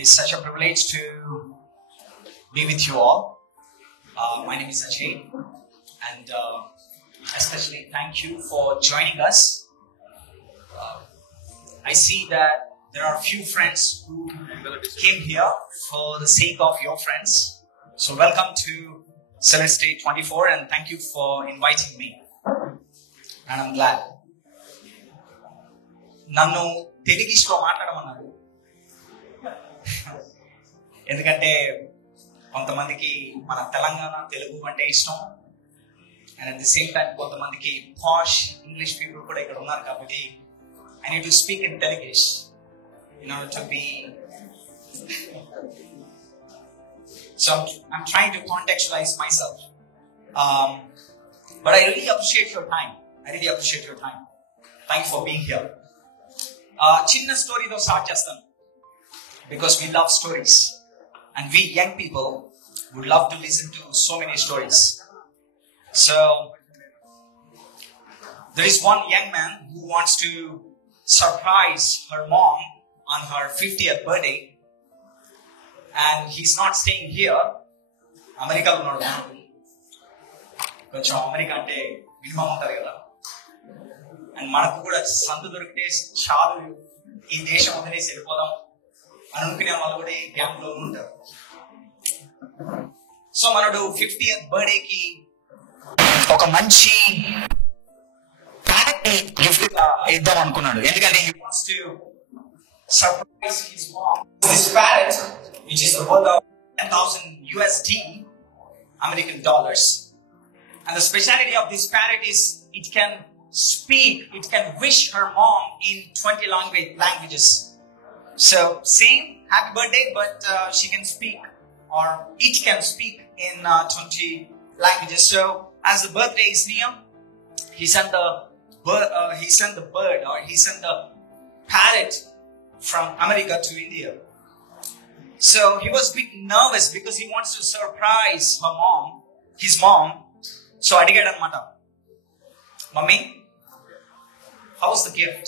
is such a privilege to be with you all. My name is Ajay, and especially thank you for joining us. I see that there are a few friends who came here for the sake of your friends. So welcome to Celeste 24, and thank you for inviting me. And I'm glad. నన్ను తెలుగులో మాట్లాడమన్నారు ఎందుకంటే కొంతమందికి మన తెలంగాణ తెలుగు అంటే ఇష్టం and at the same time కొంతమందికి పాష్ English people కూడా ఇక్కడ ఉన్నారు కాబట్టి I need to speak in Telugu in order to be so I'm trying to contextualize myself but I really appreciate your time. Thank you for being here. Chinna story tho start chestam because we love stories and we young people would love to listen to so many stories. So there is one young man who wants to surprise her mom on her 50th birthday, and he's not staying here. America lo nadu koncham America ante minimum untadi kada, and manaku kuda santu dorikite chalu ee desham odilesi velipodam anukune vallu kuda gang lo untaru. So manadu 50th birthday ki oka manchi gift iddam anukunnadu endukante he wants to surprise his mom. This parrot, which is worth of 10,000 USD, American dollars. And the speciality of this parrot is it can speak, it can wish her mom in 20 languages. So same, happy birthday, but she can speak, or it can speak in 20 languages. So as the birthday is near, he sent the parrot from America to India. So he was a bit nervous because he wants to surprise his mom. So I digged anamata, Mummy, how's the gift?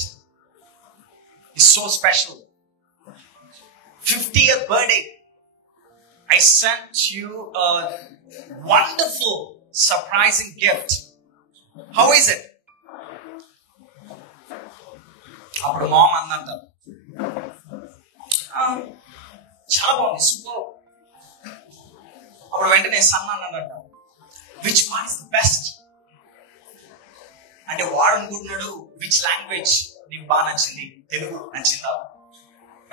It's so special. 50th birthday. I sent you a wonderful, surprising gift. How is it? Appudu mom annanta, చాలా బాగుంది, సూపర్. అప్పుడు వెంటనే సన్న అన్నాడంట, which one is the best అంటే వాడు అనుకుంటున్నాడు which language నీకు బాగా నచ్చింది, తెలుగు నచ్చిందా?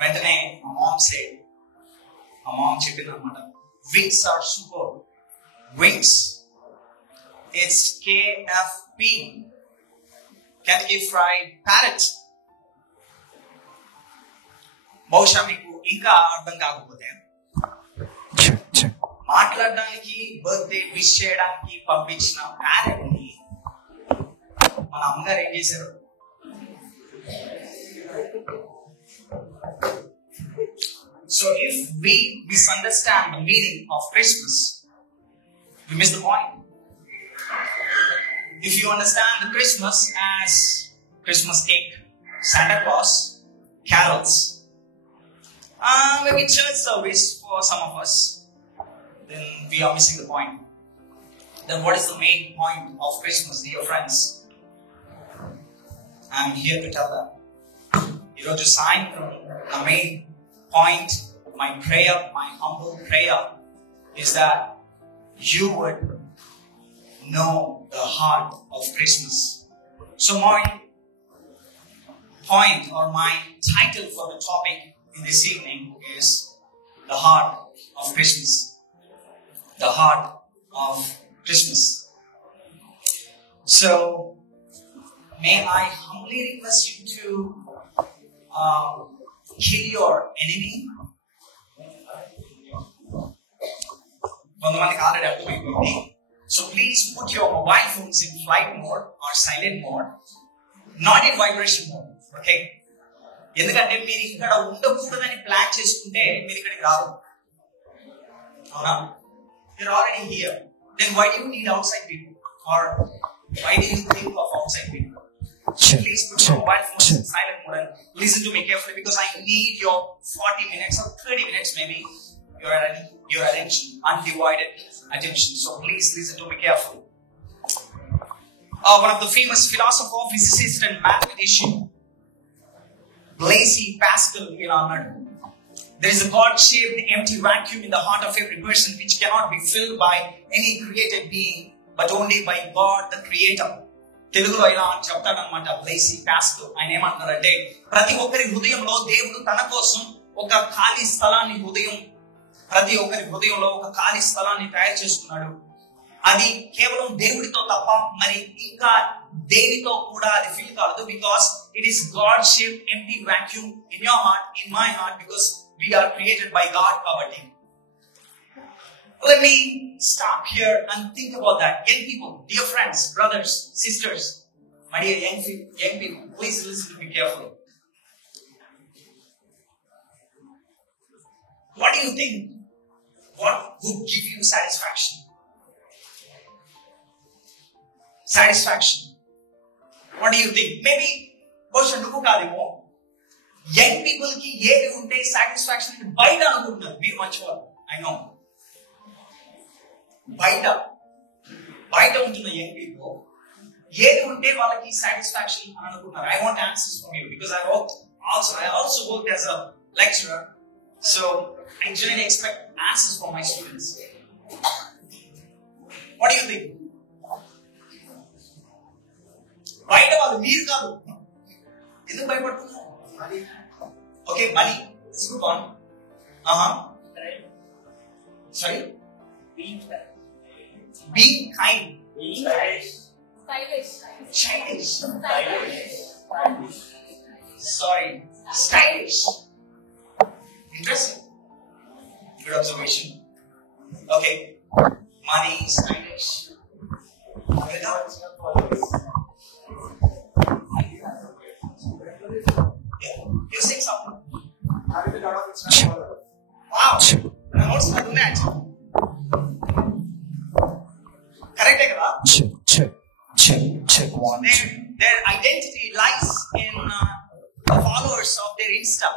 వెంటనే ఆ మామ్ చెప్పింది అనమాట, wings are super. Wings it's KFP, Kentucky Fried Parrot. బహుశా మీకు ఇంకా అర్థం కాకపోతే మాట్లాడడానికి, బర్త్డే విష్ చేయడానికి పంపించిన ప్యారెట్ ని మన అమ్మగారు ఏం చేశారు? So if we misunderstand the meaning of Christmas, we miss the point. If you understand the Christmas as Christmas cake, Santa Claus, carols, maybe church service for some of us, then we are missing the point. Then what is the main point of Christmas, dear friends? I am here to tell that. You know, to sign from the main point, my prayer, my humble prayer is that you would know the heart of Christmas. So my point or my title for the topic in this evening is the heart of Christmas. The heart of Christmas. So, may I humbly request you to kill your enemy. So please put your mobile phones in flight mode or silent mode, not in vibration mode. Okay? ఎందుకంటే మీరు ఇక్కడ ఉండకూడదని ప్లాన్ చేసుకుంటే మీరు ఇక్కడికి రారు, అవునా? You're already here. Then why do you need outside people? Or why do you think of outside people? Please put your mobile phones in silent mode and listen to me carefully, because I need your 40 minutes or 30 minutes maybe, your attention, undivided attention. So please listen to me carefully. One of the famous philosopher, physicist and mathematician, Blaise Pascal, there is a God-shaped empty vacuum in the heart of every person which cannot be filled by any created being, but only by God the Creator. తెలుగులో ఇలా చెప్తాడనమాట బ్లైసీ పాస్కల్. ఆయన ఏమంటున్నారంటే, ప్రతి ఒక్కరి హృదయంలో దేవుడు తన కోసం ఒక ఖాళీ స్థలాన్ని ప్రతి ఒక్కరి హృదయంలో ఒక ఖాళీ స్థలాన్ని తయారు చేసుకున్నాడు. అది కేవలం దేవుడితో తప్ప మరి ఇంకా దేనితో కూడా అది ఫిల్ కాదు. Because it is God shaped empty vacuum in your heart, in my heart, because we are created by God. కాబట్టి let me stop here and think about that. Young people, dear friends, brothers, sisters, my dear young people, please listen to me carefully. What do you think? What would give you satisfaction? What do you think? Maybe బహుశా నువ్వు కాదేమో, young people కి ఏది ఉంటే సాటిస్ఫాక్షన్ బయట అనుకుంటున్నారు. మీరు మంచివారు, ఐ నో. బయట ఉంటున్న యంగ్ పీపుల్ ఏది ఉంటే వాళ్ళకి సాటిస్ఫాక్షన్ అని అనుకుంటున్నారు. I want answers from you, because I also worked as a lecturer, so I generally expect answers from my students. What do you think? బయట వాళ్ళు, మీరు కాదు. ఎందుకు భయపడుతున్నారు? Okay, money. It's a good one. Sorry? Being kind. Stylish. Sorry. Stylish. Interesting. Good observation. Okay. Money, stylish. You're saying something? Wow. Notes not that. Correct, kada? Check. One. Their identity lies in the followers of their Insta.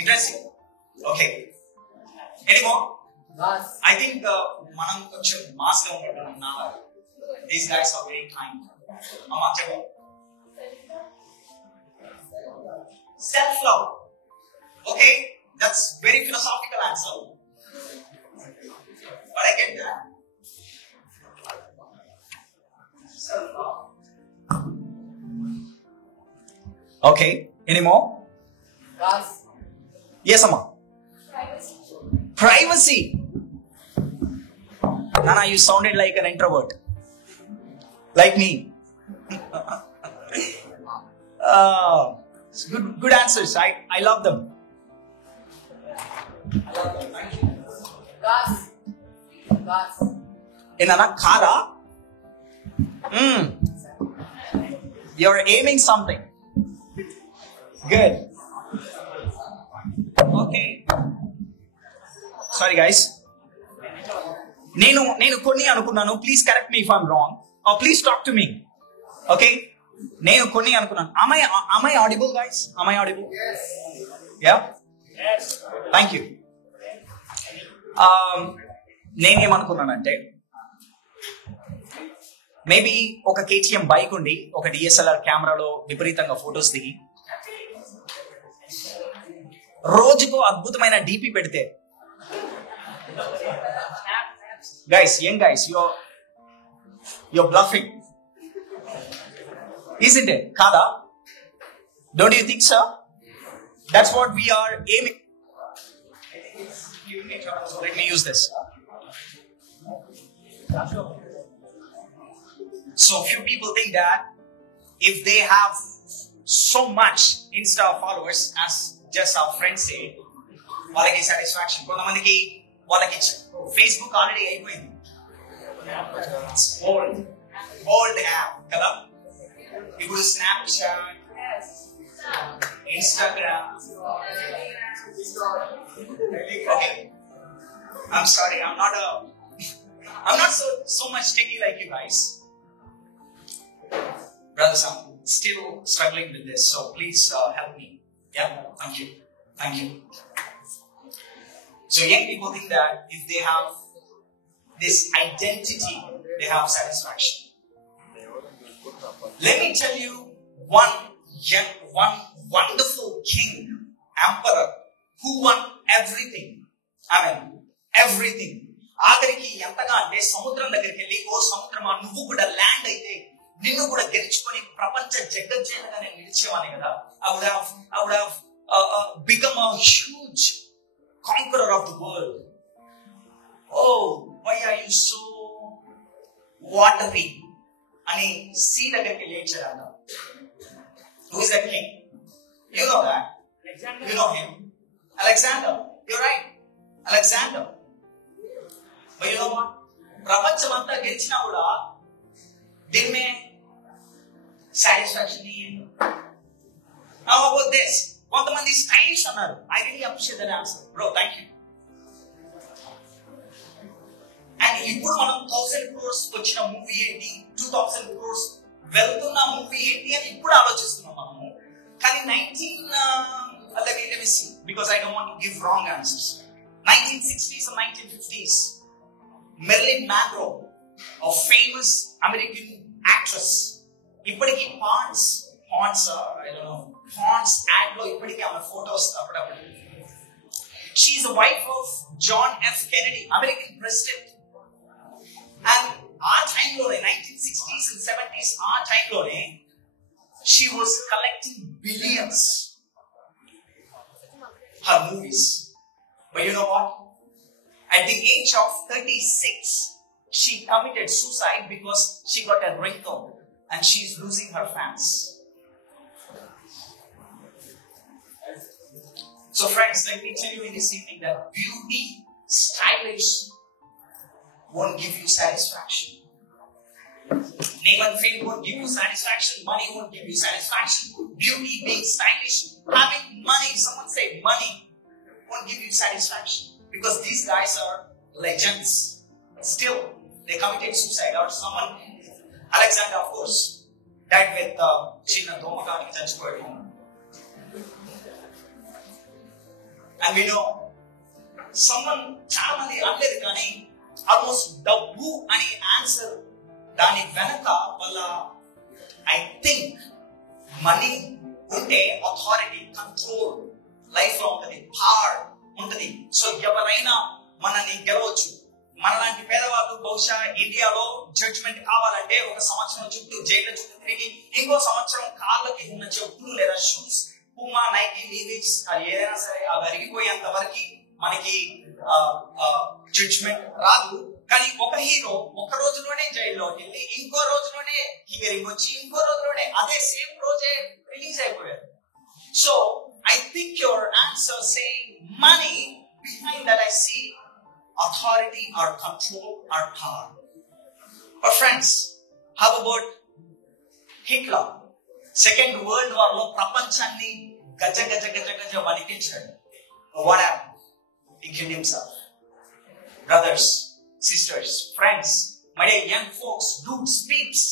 Interesting. Okay. Any more? Yes. I think manam koncham mass ga unnaru. These guys are very kind. Amma cheppo. Self-love. Okay, that's very philosophical answer, but I get that. Self-love. Okay, any more? Yes, Amma. Privacy. Nana, you sounded like an introvert, like me. Good answers. I love them. Thank you. Gas. Enana khada? You're aiming something. Good. Okay. Sorry guys. నేను కొన్ని అనుకున్నాను. Please correct me if I'm wrong, or please talk to me. Okay? నేను కొన్ని అనుకున్నాను. Am I audible, guys? Am I audible? Yes. Yeah? Yes. Thank you. నేనేమనుకున్నానంటే, మేబీ ఒక KTM bike ఉండి ఒక DSLR కెమెరాలో విపరీతంగా ఫొటోస్ దిగి రోజుకో అద్భుతమైన DP పెడితే, guys, young guys, you're bluffing. Isn't it? Kada? Don't you think so? That's what we are aiming. I think it's giving me trouble, so let me use this. So few people think that if they have so much Insta followers, as just our friends say, వాళ్ళకి satisfaction. కొంతమందికి వాళ్ళకి Facebook already అయిపోయింది. Old app కదా. ఇప్పుడు Snapchat, Instagram. Okay. I'm sorry, I'm not so much techy like you guys. Brothers, I'm still struggling with this, so please help me. Yeah, thank you. Thank you. So young people think that if they have this identity, they have satisfaction. Let me tell you one wonderful king, emperor, who won everything. Everything. ఆఖరికి ఎంతగా అంటే సముద్రం దగ్గరికి వెళ్ళి, ఓ సముద్రమా నువ్వు కూడా ల్యాండ్ అయితే నిన్ను కూడా గెలుచుకొని ప్రపంచ జగజ్జేలుగా నేను నిలిచేవాని కదా. I would have become a huge conqueror of the world. Oh, why are you so watery? అని సీ దగ్గరికి లేచారంట. Who is that king? You know that. You know him. Alexander. You're right. Alexander. But you know what? ప్రపంచం అంతా గెలిచినా కూడా దీని సాటిస్ఫాక్షన్ नहीं है. How about this? కొంతమంది స్టైలిష్ అన్నారు. I really appreciate that answer. Bro, thank you. And ఇప్పుడు మనం 1000 crores వచ్చిన మూవీ ఏంటి, 2000 crores వెళ్తున్న మూవీ ఏంటి అని ఇప్పుడు ఆలోచిస్తున్నాం మనము. కానీ let me see, because I don't want to give wrong answers. 1960s and 1950s, Marilyn Monroe, a famous American actress, ఇప్పటికి Ponds I don't know, Ponds ad లో ఇప్పటికి ఆమె ఫోటోస్ అప్పుడప్పుడు. She is the wife of John F. Kennedy, American president. And our time లోనే 1960s and 70s, our time లోనే she was collecting billions. Her movies. But you know what? At the age of 36, she committed suicide because she got a wrinkle and she is losing her fans. So friends, let me tell you in this evening that beauty, stylish, won't give you satisfaction. Name and fame won't give you satisfaction. Money won't give you satisfaction. Beauty, being stylish, having money, someone say money won't give you satisfaction. Because these guys are legends. Still, they committed suicide. Or someone, Alexander, of course, died with China Domakani Chachkoy. And we know, someone, Charmandi Adlerikani, almost Dabbu ani answer, Dani Venaka, Walla, I think, money, unte, authority, control, life long, power, ఉంటుంది. సో ఎవరైనా మనల్ని గెలవచ్చు. మనలాంటి పేదవాళ్ళు బహుశా ఇండియాలో జడ్జ్మెంట్ కావాలంటే ఒక సంవత్సరం చుట్టూ జైలు చుట్టూ తిరిగి, ఇంకో సంవత్సరం కాళ్ళకి ఉన్న చెప్పులు లేదా షూస్, పూమా, నైకీ, లీవిస్ ఏదైనా సరే అవి అరిగిపోయేంత వరకు మనకి జడ్జ్మెంట్ రాదు. కానీ ఒక హీరో ఒక రోజులోనే జైల్లోకి వెళ్ళి, ఇంకో రోజులోనే హియరింగ్ వచ్చి, ఇంకో రోజులోనే అదే సేమ్ రోజే రిలీజ్ అయిపోయారు. So I think your answer saying money, behind that I see authority or control or power. But friends, how about Hitler? Second World War lo prapanchanni gaja vanikinchadu. What happened? He killed himself. Brothers, sisters, friends, my dear young folks, dudes, peeps,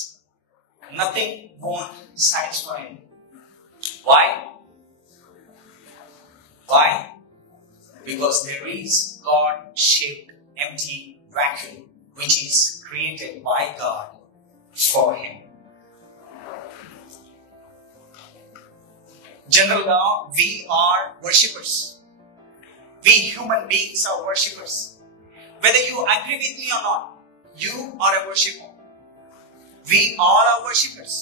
nothing won't satisfy him. Why? Why? Because there is God-shaped empty vacuum which is created by God for him. Generally, we are worshippers. We human beings are worshippers. Whether you agree with me or not, you are a worshipper. We all are worshippers.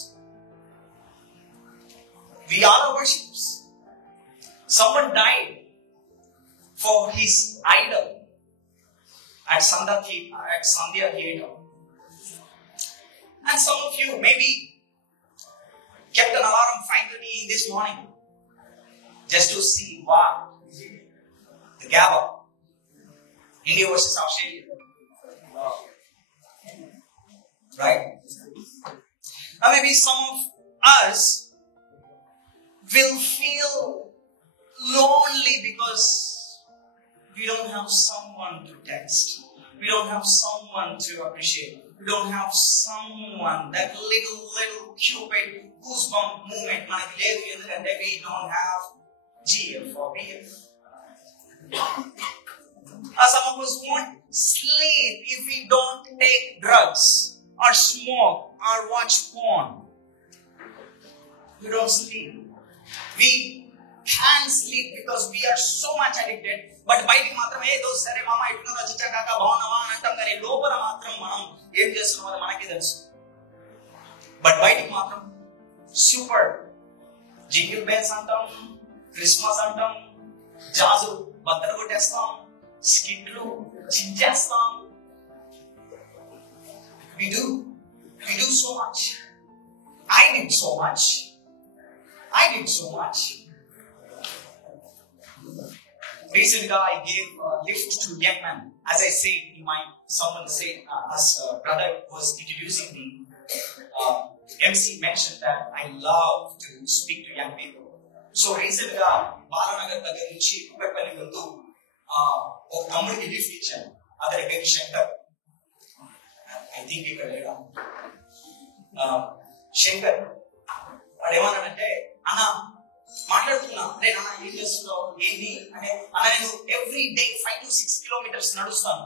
We all are worshippers. Someone died for his idol at Sandhya Theatre. And some of you maybe kept an alarm 5:30 this morning just to see what the Gabba, India versus Australia. Right? Now maybe some of us will feel lonely because we don't have someone to text. We don't have someone to appreciate. We don't have someone, that little cupid goosebump moment. And we don't have GF or BF. Some of us won't sleep if we don't take drugs or smoke or watch porn. We don't sleep. We can't sleep because we are so much addicted. But బయటికి మాత్రం ఏదో సరే మామ ఎట్టున్నదో చిచ్చకాక బాగున్నావా అని అంటాం కానీ లోపల మాత్రం మనం ఏం చేస్తున్నామో మనకి తెలుసు. బట్ బయటికి మాత్రం సూపర్ జింగిల్ బెల్స్ అంటాం, క్రిస్మస్ అంటాం, జాజు బద్దలు కొట్టేస్తాం, స్కిట్లు చించేస్తాం. We do so much. I did so much. Recently, I gave a lift to a young man. As I said, someone said, as brother was introducing me, MC mentioned that I love to speak to young people. So recently, Balanagar దగ్గర నుంచి కుక్కట్పల్లి వెళ్తూ ఒక తమ్ముడికి లిఫ్ట్ ఇచ్చాను. అతని పేరు Shankar. I think ఇక్కడ లేడా శంకర్. వాడు ఏమన్నాడంటే, అన్న మాట్లాడుతున్నా, అరే నాన్న ఏం చేస్తున్నావు ఏంటి అంటే, అన్న నేను ఎవ్రీ డే 5 to 6 kilometers నడుస్తాను.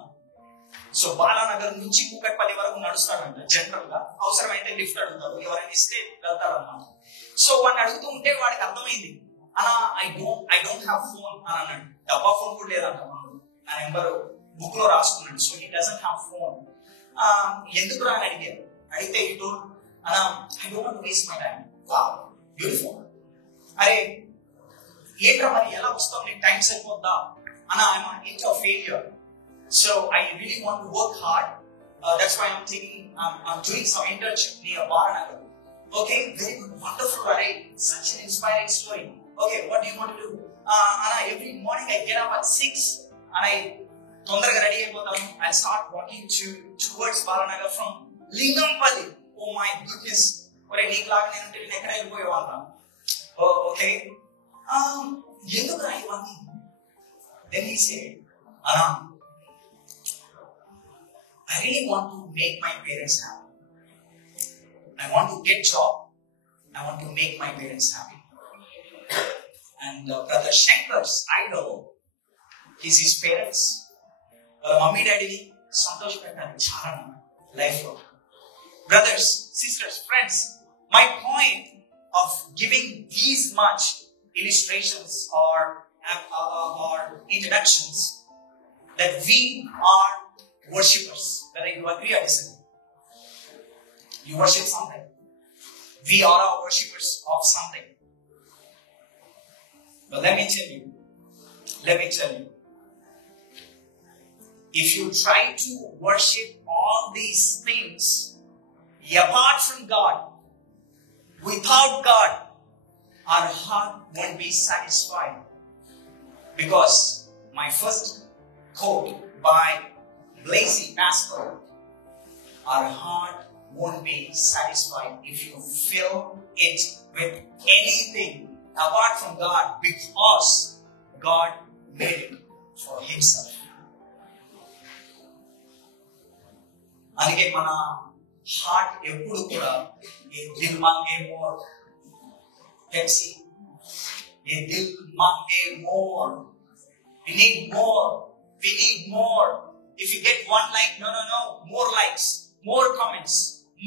సో బాలానగర్ నుంచి కుక్కట్పల్లి వరకు నడుస్తాడంట. జనరల్ గా అవసరమైతే లిఫ్ట్ అడుగుతారు, ఎవరైనా ఇస్తే వెళ్తారన్నమాట. సో వాడిని అడుగుతూ ఉంటే వాడికి అర్థమైంది, అలా ఐ డోంట్ హ్యావ్ ఫోన్ అని అన్నాడు. డబ్బా ఫోన్ కూడా లేదంట, నా నెంబర్ బుక్ లో రాసుకున్నాడు. So he doesn't have phone. ఎందుకు రా అని అడిగారు. అడిగితే ఈ టోల్ అలా I don't want to waste my time. Wow beautiful. అరే ఏంట్రా మరి ఎలా వస్తావు, నీకు టైం సరిపోద్దా అన్న, I'm into failure. So I really want to work hard. That's why I'm doing some internship near Baranagar. Okay, very good, wonderful, right? Such an inspiring story. Okay, what do you want to do? Anna, every morning I get up at 6 and I తొందరగా రెడీ అయిపోతాను. I start walking towards Baranagar from Lingampalli. Oh my goodness. ఒరే నీకు లాగా నేను ఎక్కడ వెళ్ళిపోయేవాళ్ళ. Okay. ఎందుకు రా ఇవన్నీ? Then he said, Anna, I really want to make my parents happy. I want to get job. I want to make my parents happy. And brother Shankar's idol is his parents. Mummy daddy ni santosh pettali chaala life lo. Brothers, sisters, friends, my point of giving these much illustrations or introductions that we are worshippers. Whether you agree or disagree, you worship something. We are our worshippers of something. But let me tell you, if you try to worship all these things apart from God, without God, our heart won't be satisfied. Because my first quote by Blaise Pascal, our heart won't be satisfied if you fill it with anything apart from God, because God made it for Himself. అందుకే మన heart ఎప్పుడు కూడా ఏ దిల్ మాంగే more Pepsi, ఏ దిల్ మాంగే more, we need more. If you get 1 like, no, more likes, more comments,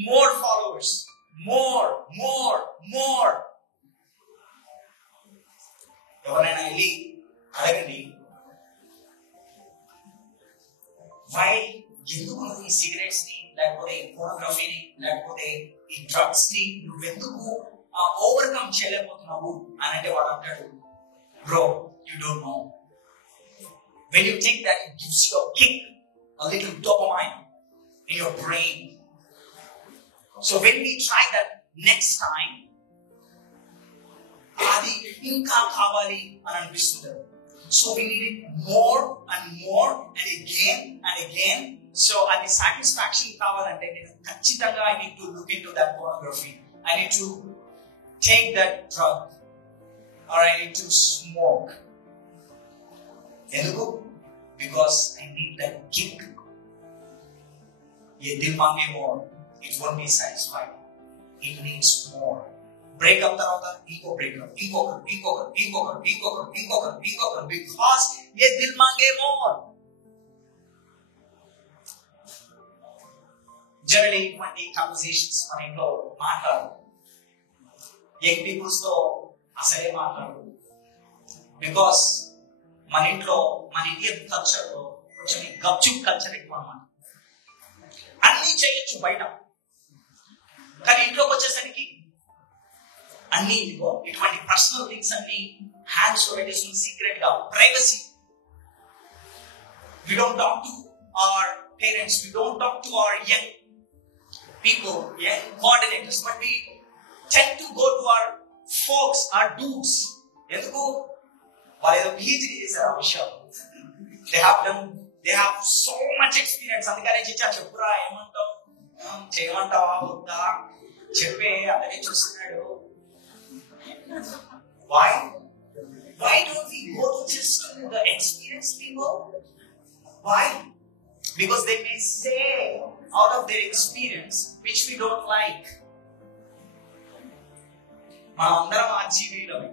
more followers, more. ఎవరైనా వెళ్ళి అడగండి, వై ఎందుకు నువ్వు ఈ సిగరెట్స్ ని, లేకపోతే ఈ ఫోటోగ్రఫీని, లేకపోతే ఈ డ్రగ్స్ ని నువ్వెందుకు ఓవర్కమ్ చేయలేకపోతున్నావు అని అంటే వాడు అంటాడు, bro you don't know. When you take that, it gives you a kick, a little dopamine in your brain. So when we try that next time, adi inka kavali అని అనిపిస్తుంది. So we need it more and again. So adi satisfaction కావాలంటే నేను ఖచ్చితంగా I need to look into that pornography. I need to take that drug, or I need to smoke. ఎందుకు? Because I need that kick. ये दिल मांगे more, it won't be satisfied. It needs more. Breakup తర్వాత ఇంకో breakup, ఇంకొకరు because ये दिल मांगे more. Generally, ఇటువంటి conversations మన ఇంట్లో మాట్లాడు. యంగ్ పీపుల్స్ తో అసలే మాట్లాడు. బికాస్ మన ఇంట్లో మన ఇండియన్ కల్చర్ లో కొంచెం గప్చుప్ కల్చర్ ఎక్కువ అన్నమాట. అన్ని చేయొచ్చు బయట, కానీ ఇంట్లోకి వచ్చేసరికి అన్ని ఇటువంటి పర్సనల్ థింగ్స్ అన్ని హ్యాండ్స్ లో పెట్టేసి సీక్రెట్ గా privacy. We don't talk to our parents, we don't talk to our young people, young coordinators, but we tend to go to our folks, our dudes. ఎందుకు వాళ్ళు ఏదో PhD చేశారు ఆ విషయం. They have so much experience. అందుకనే చెప్పురా, ఏమంటావు, చేయమంటావా వద్దా చెప్పే అలాగే చూస్తున్నాడు. Why don't we go to just the experienced people? Why? Because they may say out of their experience which we don't like. మనం అందరం ఆ జీవితమే,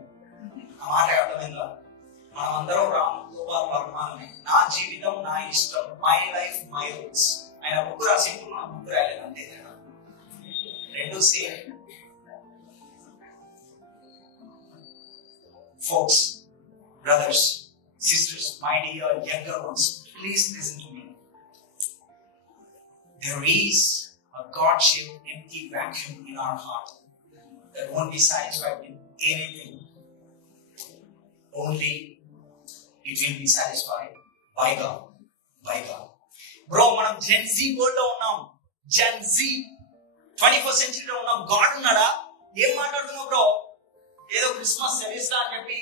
ఆ మాట అర్థమైందా? మనం అందరం రామ్ గోపాల్ వర్మనే. నా జీవితం నా ఇష్టం, మై లైఫ్ మై రూల్స్. ఆయన బుక్ రాసేప్పుడు నా బుక్ రాయలేదు, అంతే కదా, రెండు same. Folks, brothers, sisters, my dear younger ones, please listen to me. There is a God-shaped empty vacuum in our heart that won't be satisfied with anything. Only it will be satisfied by God. By God. Bro, మనం Gen Z world లో ఉన్నాం. Gen Z 21st century లో ఉన్నాం. గాడ్ ఉన్నాడా? ఏం మాట్లాడుతున్నావు బ్రో? ఏదో Christmas celebration అని చెప్పి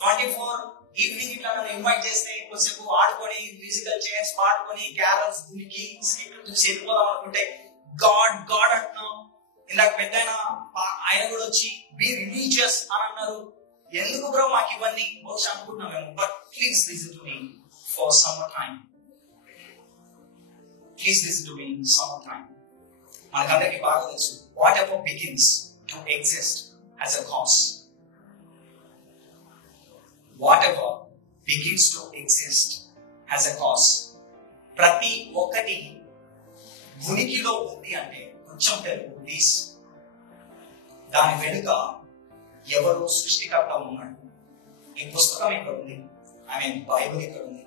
24 ఈవినింగ్ ఇట్లా నన్ను ఇన్వైట్ చేస్తే కొద్దిసేపు ఆడుకొని మ్యూజికల్ చైర్స్ పాడుకొని క్యారల్స్ గునికి వెళ్ళిపోదాం అనుకుంటే గాడ్ గాడ్ అంటున్నాం. ఇందాక పెద్ద ఆయన కూడా వచ్చి బి రిలీజియస్ అని అన్నారు. ఎందుకు బ్రో మాకు ఇవన్నీ? బహుశా అనుకుంటున్నాం. But please listen to me for some time. Please listen to me some time. మనకందరికి బాగా తెలుసు, whatever begins to exist has a cost. Whatever begins to exist has a cost. ప్రతి ఒక్కటి ఉనికిలో ఉంది అంటే కొంచెం తెలుగు ప్లీజ్. దాని వెనుక ఎవరు సృష్టికర్త ఉన్నాడు. ఈ పుస్తకం ఎక్కడ ఉంది? బైబిల్ ఎక్కడ ఉంది?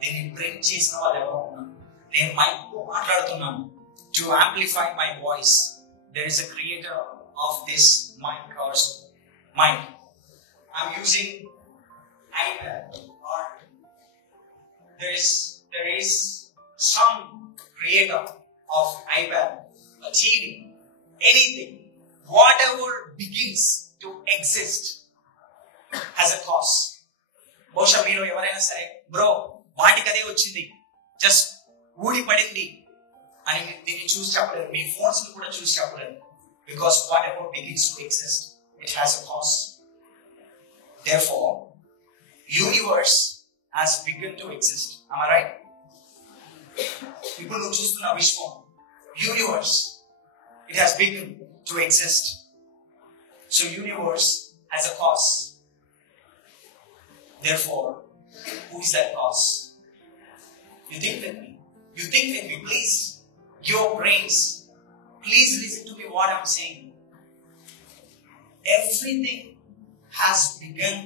దీన్ని ప్రింట్ చేసిన వాళ్ళు ఎవరో ఉన్నారు. నేను మైక్ తో మాట్లాడుతున్నాను. To amplify my voice there is a creator of this mic or mic. I'm using iPad, or there is some creator of iPad, a TV, anything, whatever begins to exist has a cost. బహుశా మీరు ఎవరైనా సరే బ్రో వాటికి అదే వచ్చింది, జస్ట్ ఊడి పడింది అని దీన్ని చూసి చెప్పలేరు. మీ ఫోన్స్ కూడా చూసి చెప్పలేరు. Because what ever begins to exist it has a cost. Therefore, universe has begun to exist. Am I right? People who choose to Vishwa, universe, it has begun to exist. So universe has a cause. Therefore, who is that cause? You think with me. You think with me, please. Your brains, please listen to me what I'm saying. Everything has begun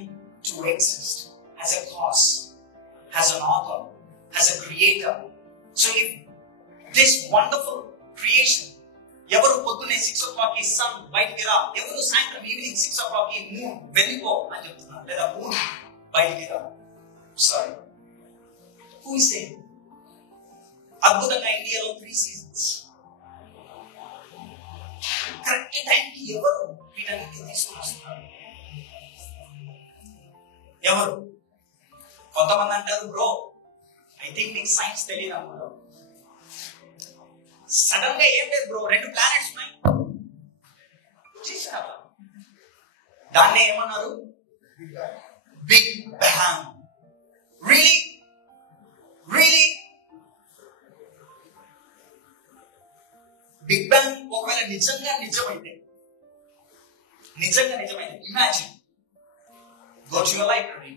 to exist, has a cause, has an author, has a creator. So if this wonderful creation, ఎవరు పొద్దున్నే 6 o'clock కి సన్ బయటికి రా, ఎవరు సాయంత్రం ఈవినింగ్ 6 o'clock కి మూన్ వెళ్ళిపో అని చెప్తున్నారు, లేదా మూన్ బయటికి రా. Sorry, who is saying? అద్భుతంగా ఇండియాలో 3 seasons, కరెక్ట్ టైంకి ఎవరు వీటన్నిటిని తీసుకుని వస్తున్నారు? ఎవరు? కొంతమంది అంటారు బ్రో ఐ థింక్ నీకు సైన్స్ తెలియదు అన్నారు. సడన్ గా ఏం లేదు బ్రో, 2 ప్లానెట్స్ ఉన్నాయి చూసారా? దాన్నే ఏమన్నారు? Big bang. Really really big bang ఒకవేళ నిజమైతే imagine, go to your library,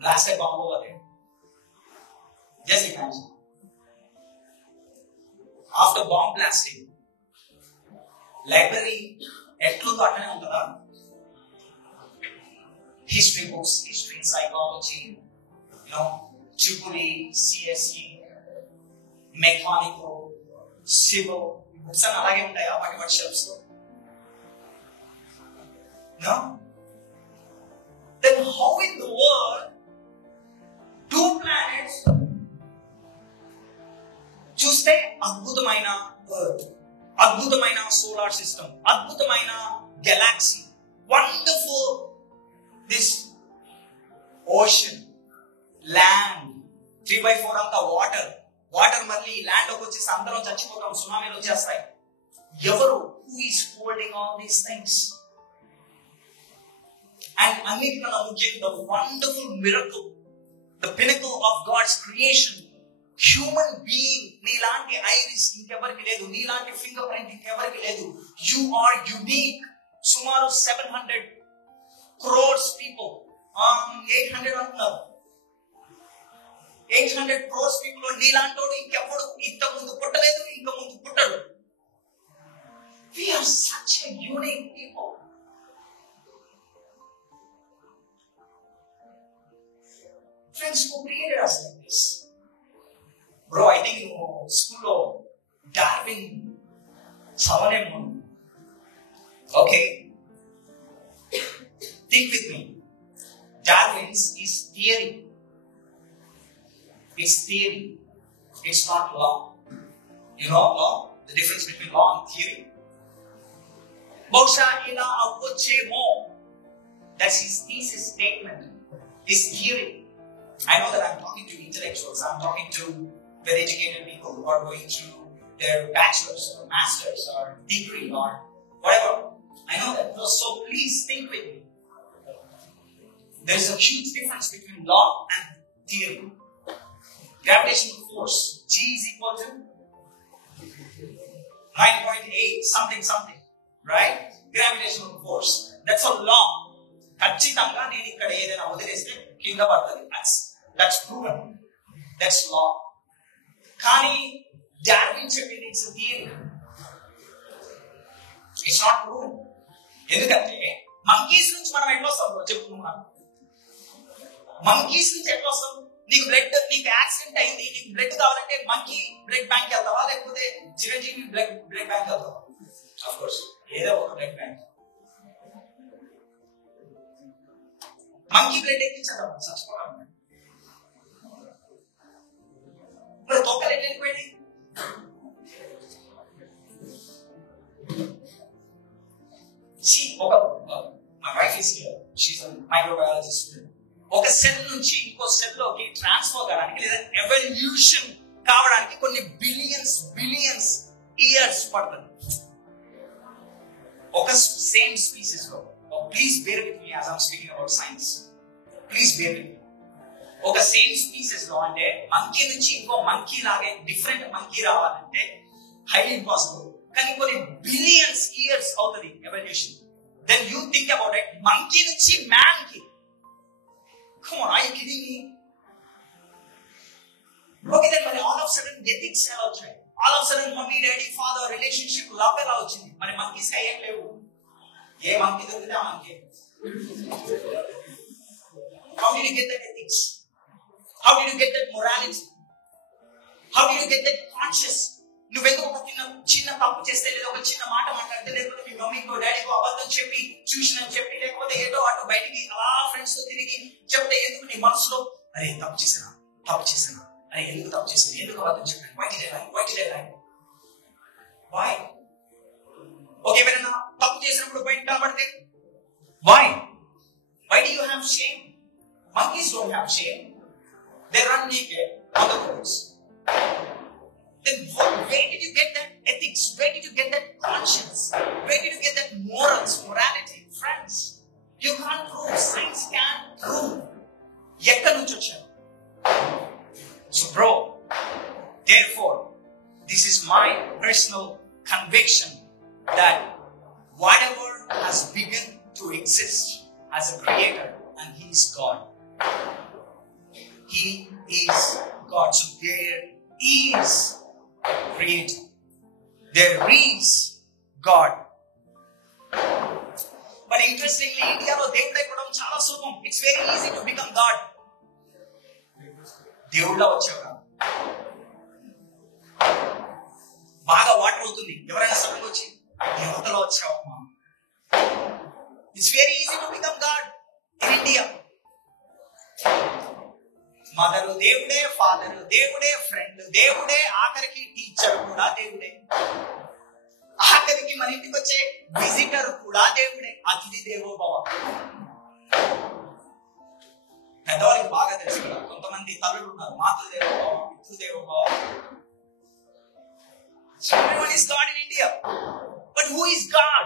blast a bomb over there. Just imagine. After bomb blasting, library ఎట్లుందో అట్లనే ఉంటుందా? History books, history, psychology, triple CSE, mechanical, civil, books అని అలాగే ఉంటాయా వాటి షెల్ఫ్స్ లో? No? Then how in the world two planets చూస్తే అద్భుతమైన ఎర్త్, అద్భుతమైన సోలార్ సిస్టమ్, అద్భుతమైన Galaxy, wonderful this ocean, land, 3/4 అంతా వాటర్ మళ్ళీ ల్యాండ్ లోకి వచ్చేసి అందరం చచ్చిపోతాం, సునామీలు వచ్చేస్తాయి. ఎవరు? Who is holding all these things? And అన్నిటికన్నా ముఖ్యంగా the wonderful miracle, the pinnacle of God's creation, human being. నీలాంటి ఐరిస్ ఇంకెవరికి లేదు, నీలాంటి ఫింగర్ ప్రింట్ ఇంకెవరికి లేదు. You are unique. సుమారు 700 crores people, 800 అంటున్నారు, 800 crores people నీలాంటోడు ఇంకెవడు ఇంత ముందు పుట్టలేదు, ఇంక ముందు పుట్టడు. We are such a unique people. Friends, who created us like this? Bro, I think school lo Darwin savanemu. Okay, think with me. Darwin's is theory. It's theory. It's not law. You know law? The difference between law and theory. Bosha ila avvachemo. That's his thesis statement. His theory. I know that I'm talking to intellectuals, I'm talking to very educated people who are going through their bachelor's or master's or degree or whatever. I know that. So please think with me. There is a huge difference between law and theory. Gravitational force, G is equal to 9.8 something, right? Gravitational force. That's a law. ఖచ్చితంగా నేను ఇక్కడ ఏదైనా వదిలేస్తే కింద పడుతుంది. That's proven. That's law. కానీ డార్విన్ చెప్పింది it's theory. It's not proven. ఎందుకంటే మంకీస్ నుంచి మనం ఎట్లా వస్తాం చెప్పుకున్నాం. మంకీస్ నుంచి ఎట్లా వస్తాం? నీకు యాక్సిడెంట్ అయింది, నీకు బ్లడ్ కావాలంటే మంకీ బ్లడ్ బ్యాంక్ వెళ్తావా, లేకపోతే చిరంజీవి బ్లడ్ బ్యాంక్ వెళ్తావా? ఆఫ్ కోర్స్ ఏదో ఒక బ్లడ్ బ్యాంక్. మంకీ బ్లడ్ ఎక్కించడం చచ్చిపోవడం. మరి తొక్కలు ఎట్లా వెళ్ళిపోయింది? My wife is here. She's a microbiologist. ఒక సెల్ నుంచి ఇంకో సెల్ లోకి ట్రాన్స్ఫర్ కావడానికి లేదా ఎవల్యూషన్ కావడానికి కొన్ని బిలియన్స్ ఇయర్స్ పడుతుంది. ఒక సేమ్ స్పీసీస్ లో, please bear with me as I'm speaking about science. Please bear with me. ఒక సేమ్ స్పీసీస్ లో అంటే మంకీ నుంచి ఇంకో మంకీ లాగే డిఫరెంట్ మంకీ రావాలంటే హైలీ ఇంపాసిబుల్. కానీ కొన్ని బిలియన్స్ ఇయర్స్ అవుతుంది evolution. Then you think about it, monkey నుంచి man కి. Come on, are you kidding me? Okay, then all of a sudden ethics ఎలా వచ్చాయి? All of a sudden mummy, daddy, father relationship love ఎలా వచ్చింది? మరి monkeys కి ఏం లేవు. ఏ monkey దొరికితే ఆ monkey. How did you get that ethics? How did you get that morality? How did you get that conscious? నువ్వేదో ఒక చిన్న తప్పు చేస్తే, లేదా ఒక చిన్న మాట మాట్లాడితే, లేకపోతే మీ మమ్మీకో డాడీకో అబద్ధం చెప్పి, ట్యూషన్ చెప్పి, లేకపోతే ఏదో అటు బయటికి అలా ఫ్రెండ్స్ తో తిరిగి చెప్తే ఎందుకు నీ మనసులో అరే తప్పు చేసానా, అరే ఎందుకు తప్పు చేసాను, ఎందుకు అబద్ధం చెప్పాను, why did I lie? Why? Okay, ఎవరైనా తప్పు చేసినప్పుడు బయట కనబడితే why do you have shame? Monkeys don't have shame. They run naked on the roads. Then where did you get that ethics? Where did you get that conscience? Where did you get that morality? Friends, you can't prove. Science can't prove. Ekkadi nunchi vacharu. So bro, therefore, this is my personal conviction that whatever has begun to exist as a creator, and He is God. He is God. So there is creator. There is God. But interestingly, Indiaలో దేవుడు అయిపోవడం చాలా సులభం. It's very easy to become God. దేవుళ్ళ వచ్చావు బాగా వాటర్ అవుతుంది. ఎవరైనా సడన్ వచ్చి దేవతలో వచ్చావమ్మా. It's very easy to become God in India. Mother దేవుడే, ఫాదర్ దేవుడే, ఫ్రెండ్ దేవుడే, ఆఖరికి టీచర్ కూడా దేవుడే, ఆఖరికి మన ఇంటికి వచ్చే విజిటర్ కూడా దేవుడే. అతిథి దేవో భవ. పెద్దవాళ్ళకి బాగా తెలుసు కదా. కొంతమంది తల్లులు ఉన్నారు, మాతృ దేవో భవ, పితృ దేవో భవ. So everyone is God in India. But who is God?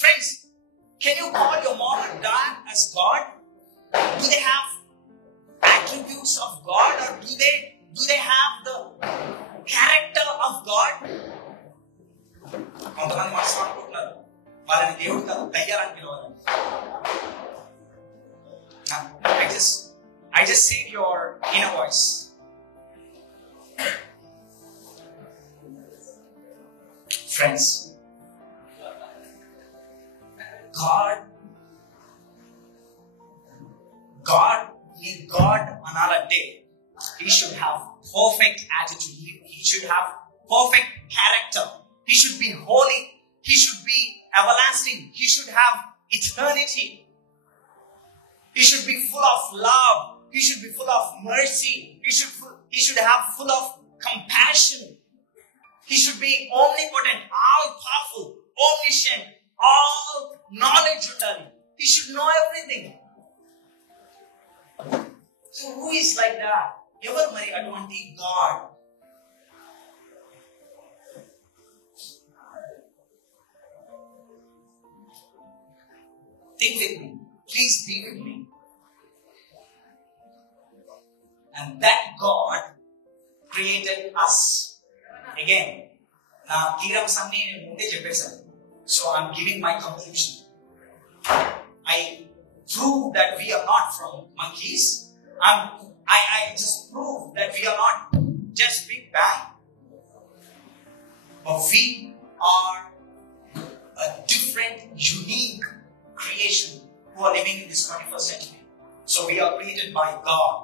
Friends, can you call your mom and dad as God? Do they have attributes of God, or do they have the character of God? కొంతమంది మనసు అనుకుంటున్నారు వాళ్ళని దేవుడు కాదు దయ్యాలని పిలవాలని. I just see your inner voice. Friends, God analante, He should have perfect attitude. He should have perfect character. He should be holy. He should be everlasting. He should have eternity. He should be full of love. He should be full of mercy. He should have full of compassion. He should be omnipotent, all powerful, omniscient, all knowledge undali. He should know everything. So who is like that? Ever mari aటువంటి God? Think with me. Please be with me. And that God created us. Again, na theorems anni nenu munde cheppesanu. So I'm giving my conclusion. I prove that we are not from monkeys. I just prove that we are not just Big Bang. But we are a different, unique creation who are living in this 21st century. So we are created by God.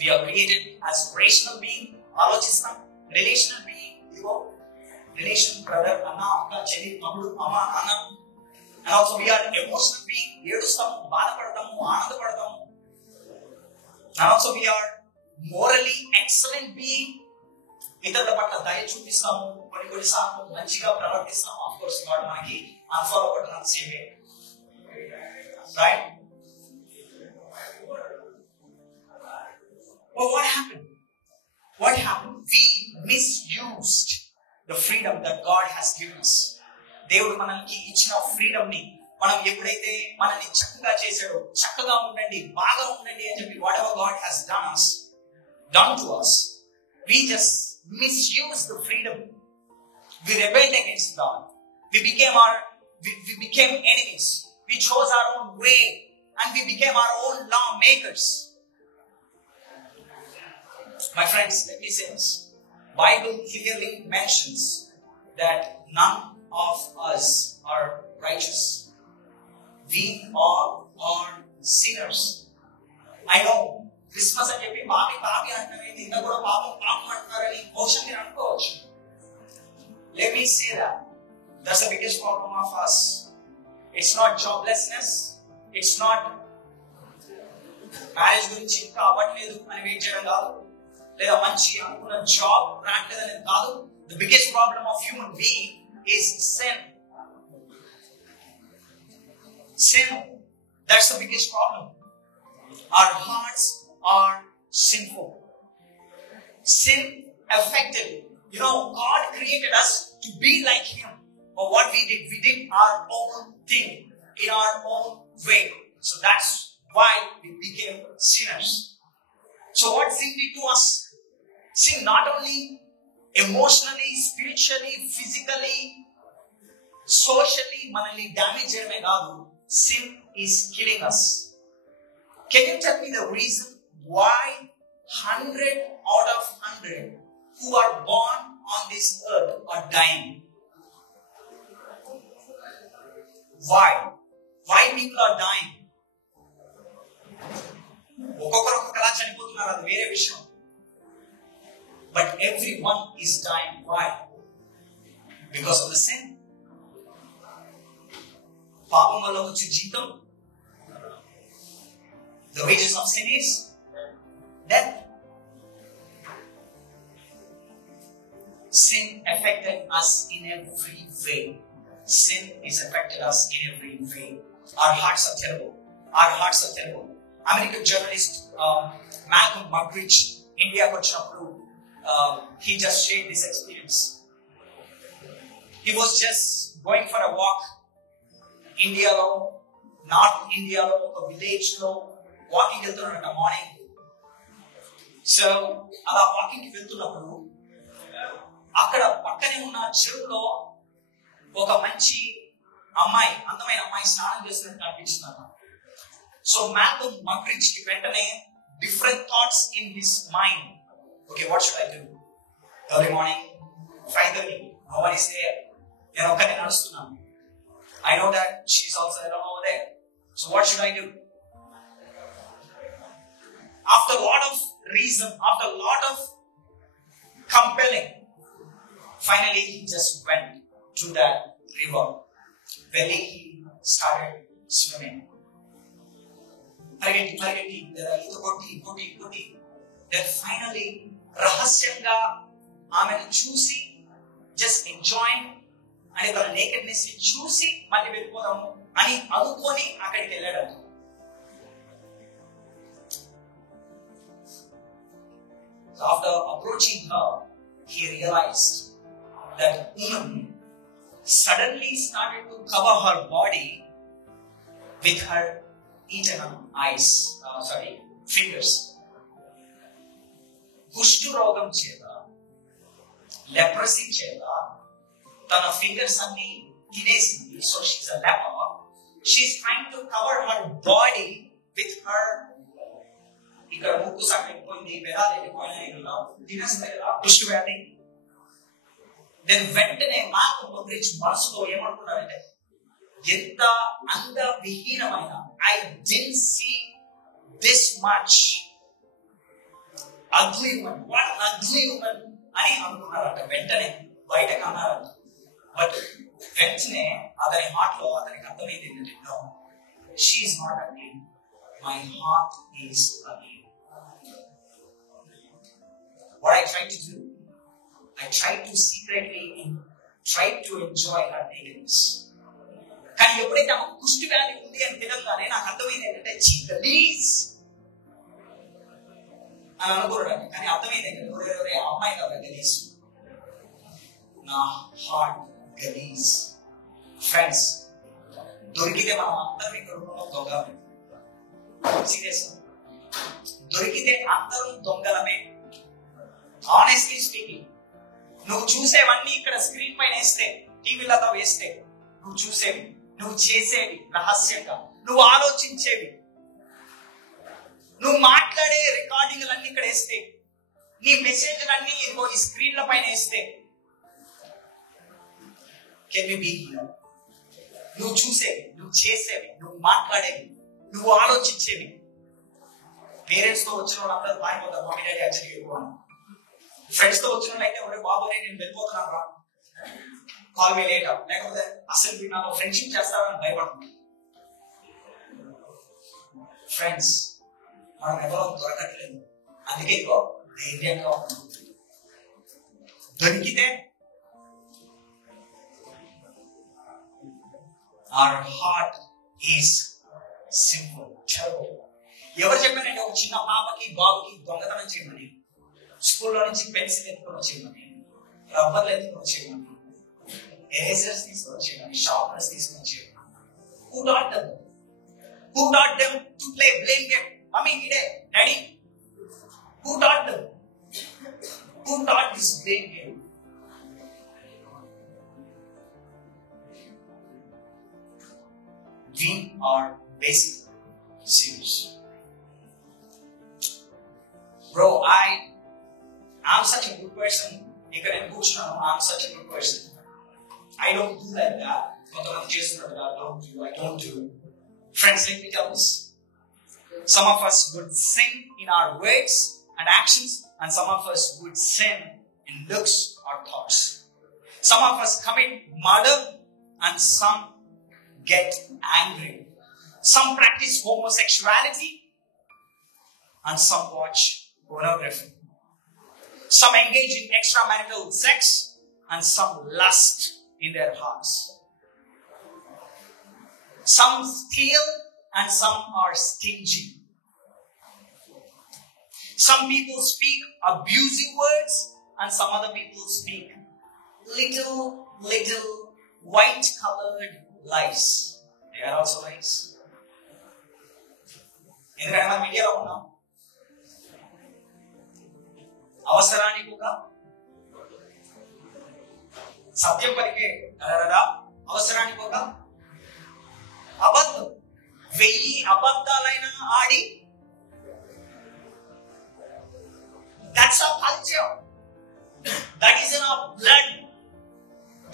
We are created as rational being, ఆలోచిస్తాం, relational being, relation, brother, anna, akka, cheli, tammudu, amma, anna. And also we are emotional being, ఏడుస్తాము, బాధపడతాము, ఆనందపడతాము. And also we are morally excellent being. ఇతరుల పట్ల దయ చూపిస్తాము, కొన్నిసార్లు మంచిగా ప్రవర్తిస్తాము. ఆఫ్ కోర్స్ వాడు మనకి అన్ఫాలో కొట్టిన సేమే. Right? But what happened? What happened? We misused the freedom that God has given us. దేవుడు మనకి ఇచ్చిన ఫ్రీడమ్ ని మనం ఎప్పుడైతే మనల్ని చక్కగా చేశాడో, చక్కగా ఉండండి, బాగా ఉండండి అని చెప్పి whatever God has done to us, we just misused the freedom. We rebelled against God. We became enemies. We chose our own way and we became our own lawmakers. My friends, let me say this. Bible clearly mentions that none of us are righteous. We all are sinners. I know Christmas అని చెప్పి పాపి అంటున్నారని, నిన్న కూడా పాపం అంటున్నారని బహుశా మీరు అనుకోవచ్చు. Let me say that. That's the biggest problem of us. It's not joblessness. It's not marriage గురించి ఇంకా అవ్వట్లేదు అని వెయిట్ చేయడం కాదు, లేదా మంచి అనుకున్న జాబ్ రావట్లేదు అనేది కాదు. The biggest problem of human being is sin. Sin. That's the biggest problem. Our hearts are sinful. Sin affected. God created us to be like Him. But what we did our own thing in our own way. So that's why we became sinners. So what sin did to us? Sin not only emotionally, spiritually, physically, socially మనల్ని డ్యామేజ్ చేయడమే కాదు, sin is killing us. Can you tell me the reason why 100 out of 100 who are born on this earth are dying? Why? Why people are dying? ఒక్కొక్కరు ఒక్కొక్కలా చనిపోతున్నారు, అది వేరే విషయం. But everyone is dying. Why? Because of the sin. పాపం వల్ల వచ్చే జీతం, the wages of sin is death. Sin affected us in every way. Sin is affected us in every way. Our hearts are terrible. Our hearts are terrible. American journalist Malcolm Muggeridge, India vachinappudu, he just shared this experience. He was just going for a walk. ఇండియాలో, నార్త్ ఇండియాలో ఒక విలేజ్ లో వాకింగ్ వెళ్తున్నాడు morning. So అలా వాకింగ్ కి వెళ్తున్నప్పుడు అక్కడ పక్కనే ఉన్న చెరువులో ఒక మంచి అమ్మాయి, అందమైన అమ్మాయి స్నానం చేస్తున్నట్టు కనిపించింది. సో మాల్కమ్ మగ్రిడ్జ్ కి వెంటనే different thoughts in his mind. Okay, what should I do? Early morning 5:30, no one is there. నేను ఒక్కనే నడుస్తున్నాను. I know that she's also alone over there. So what should I do? After a lot of reason, after a lot of compelling, finally he just went to that river. When he started swimming. Parigeti, kotti. Then finally, rahasyanga ఆమెను చూసి, just enjoying, అని తన నేకెడ్నెస్ చూసి మళ్ళీ వెళ్ళిపోదాము అని అనుకొని అక్కడికి వెళ్ళాడు. After approaching her, he realized that woman suddenly started to cover her body with her eaten fingers. కుష్టు రోగం చేత, లెప్రసీ చేత తన ఫింగర్స్ అన్ని తినేసింది. So she's a leopard. She's trying to cover her body with her. ఇక్కడ ముక్కు సగలిపోయింది, పెదాలు వెళ్ళిపోయినాయి, తినేస్తాయి కదా కుష్టు వ్యాధి. దెన్ వెంటనే మాల్కమ్ మగ్రిడ్జ్ మనసులో ఏమనుకున్నారంటే, ఎంత అందవిహీనమైన, I didn't see this much ugly women, what an ugly women అని అనుకున్నారంట. వెంటనే బయటకు అన్నారంట. బట్ వెంటనే అతని హార్ట్ లో అతనికి అర్థమైంది ఏంటంటే, no, she is not ugly, my heart is ugly. What I tried to do, I tried to secretly try to enjoy her nakedness. కానీ ఎప్పుడైతే ఆమె కుష్టి వ్యాధి ఉంది అని తెలియగానే నాకు అర్థమైంది ఏంటంటే, గలీజ్ అని అనుకోవడానికి. కానీ అర్థమైంది ఏంటంటే, అమ్మాయి కదా గలీజ్, నా హార్ట్ గలీజ్. ఫ్రెండ్స్, దొరికితే మనం అందరం ఇక్కడ దొంగలమే. సీరియస్, దొరికితే అందరం దొంగలమే. ఆనెస్ట్లీ స్పీకింగ్, నువ్వు చూసేవన్నీ ఇక్కడ స్క్రీన్ పైన వేస్తే, టీవీలలో వేస్తే, నువ్వు చూసేవి, నువ్వు చేసేవి రహస్యంగా, నువ్వు ఆలోచించేవి, నువ్వు మాట్లాడే రికార్డింగ్లన్నీ ఇక్కడ వేస్తే, నీ మెసేజ్లన్నీ ఇదిగో ఈ స్క్రీన్ల పైన వేస్తే, కెన్ యు బీ హియర్? నువ్వు చూసేవి, నువ్వు చేసేవి, నువ్వు మాట్లాడేవి, నువ్వు ఆలోచించేవి. పేరెంట్స్ తో వచ్చిన వాళ్ళు అందరూ పారిపోతారు, మమ్మీ డాడీ యాక్చువల్గా వెళ్ళిపోవాలి. ఫ్రెండ్స్ తో వచ్చిన అయితే ఒరే బాబు నేను వెళ్ళిపోతున్నాను రా, కాల్ మీ లేటర్, లేకపోతే అసలు నాతో ఫ్రెండ్షిప్ చేస్తారని భయపడుతుంది. ఫ్రెండ్స్, మనం ఎవరో దొరకట్లేదు, అందుకే ఇగో ధైర్యంగా ఉన్నాం. దొరికితే our heart is simple. ఎవరు చెప్పారంటే, ఒక చిన్న పాపకి బాబుకి దొంగతనం చేయమని, స్కూల్లో నుంచి పెన్సిల్ ఎత్తుకొని వచ్చేయమని, రబ్బర్లు ఎత్తుకొని వచ్చేయమని, ఎరేజర్స్ తీసుకొని వచ్చేయమని, షార్ప్నర్స్ తీసుకొని వచ్చేయమని. Who taught them? Who taught them to play blame game? Mommy, Daddy, who taught them? Who taught this blame game? We are basically serious. Bro, I'm such a good person. I'm such a good person. I don't do like that. I don't do. Friends, let me tell this. Some of us would sin in our words and actions, and some of us would sin in looks or thoughts. Some of us commit murder, and some get angry. Some practice homosexuality, and some watch pornography. Some engage in extramarital sex, and some lust in their hearts. Some steal, and some are stingy. Some people speak abusive words, and some other people speak little white-colored lies. They are also lies. ఎందుకంటే మనం ఇండియాలో ఉన్నాం. అవసరానికి ఒక సత్యం పలికే అవసరానికి ఒక అబద్ధం. 1000 అబద్ధాలైనా ఆడి. That's our culture. That is in our blood.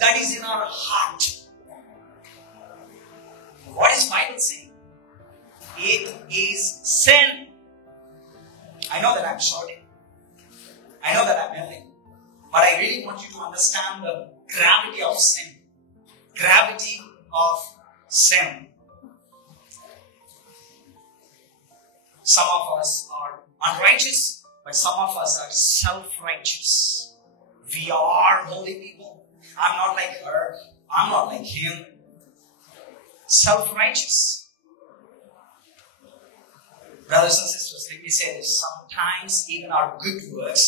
That is in our heart. What is Bible saying? It is sin. I know that I'm shouting. I know that I'm yelling. But I really want you to understand the gravity of sin. Gravity of sin. Some of us are unrighteous, but some of us are self-righteous. We are holy people. I'm not like her. I'm not like him. Self-righteous. Brothers and sisters, let me say this. Sometimes even our good works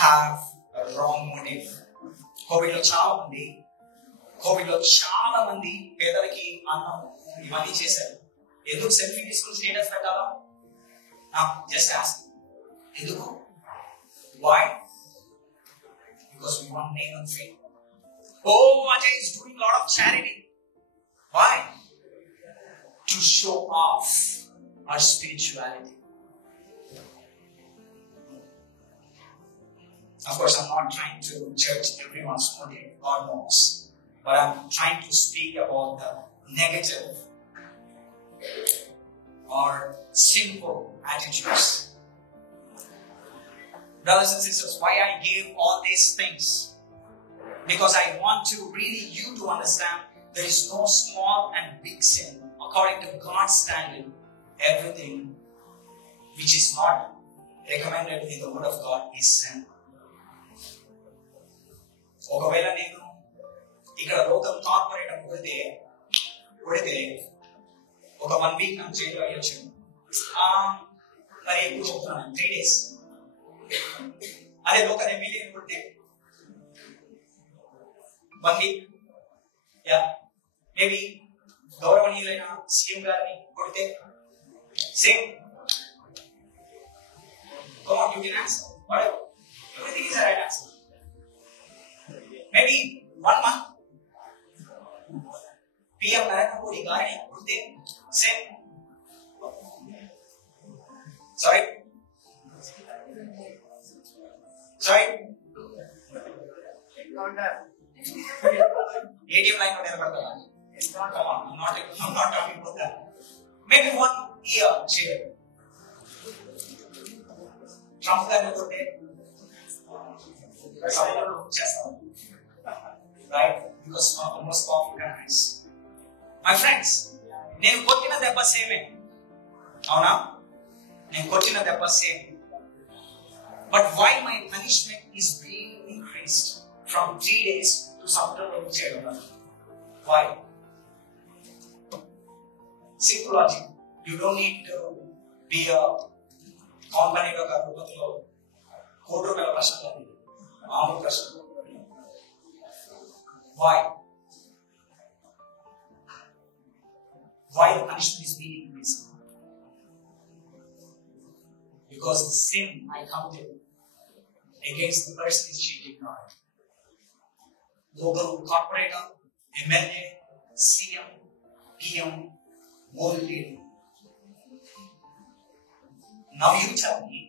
have a wrong motive. కోవిడ్లో చాలా మంది పేదలకి అన్నం ఇవన్నీ చేశారు. ఎందుకు సెల్ఫీ తీసుకుని స్టేటస్ పెట్టాలా? Just ask. ఎందుకు? Why? Because we want name and fame. Oh, Ajay is doing a lot of charity. Why? To show off our spirituality. Of course, I'm not trying to judge everyone's motive or motives, but I'm trying to speak about the negative or sinful attitudes. Brothers and sisters, why I gave all these things? Because I want to really you to understand there is no small and big sin. According to God's standard, everything which is not recommended in the word of God is sin. ఒకవేళ నేను ఇక్కడ లోకం కార్పొరేట్ కొడితే ఒక 1 వీక్ నాకు జైలు అయ్యొచ్చు. మరి ఎక్కువ చెప్తున్నాను, 3 days. అదే లోకల్ ఎమ్మెల్యే కొడితే 1 వీక్. మేబీ గౌరవనీయులైన సీఎం గారిని కొడితే same. Come on, you can answer. Whatever. Everything is a right answer. Maybe 1 month. PM Narendra Modi గారిని కొడితే సేమ్. Sorry. ATM line లో నిలబడతారా? Come on, I'm not talking about that. Maybe 1 year chair. Trump గారిని కొడితే చేస్తాం. Right? Because one of the most powerful countries. My friends, నేను కొట్టిన దెబ్బ సేమే. అవునా? నేను కొట్టిన దెబ్బ same. But why my punishment is being increased from 3 days to something in jail? Why? Simple logic. You don't need to be a company of a rupatlo. కోటి రూపాయల ప్రశ్న మామూలు ప్రశ్న. Why? Why the punishment is being increased? Because the sin I committed against the person is cheating God. Local corporator, MLA, CM, PM, world leader. Now you tell me,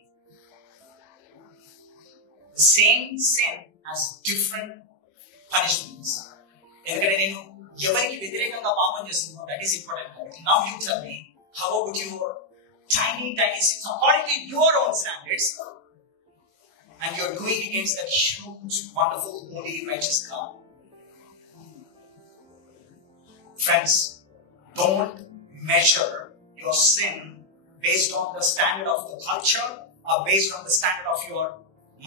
the same sin has different punishments. ఎందుకంటే నేను ఎవరికి వ్యతిరేకంగా పాపం చేస్తున్నాను, that is important. Now you tell me, how about your tiny sins according to your own standards, and you're doing against that huge, wonderful, holy, righteous God. Friends, don't measure your sin based on the standard of the culture or based on the standard of your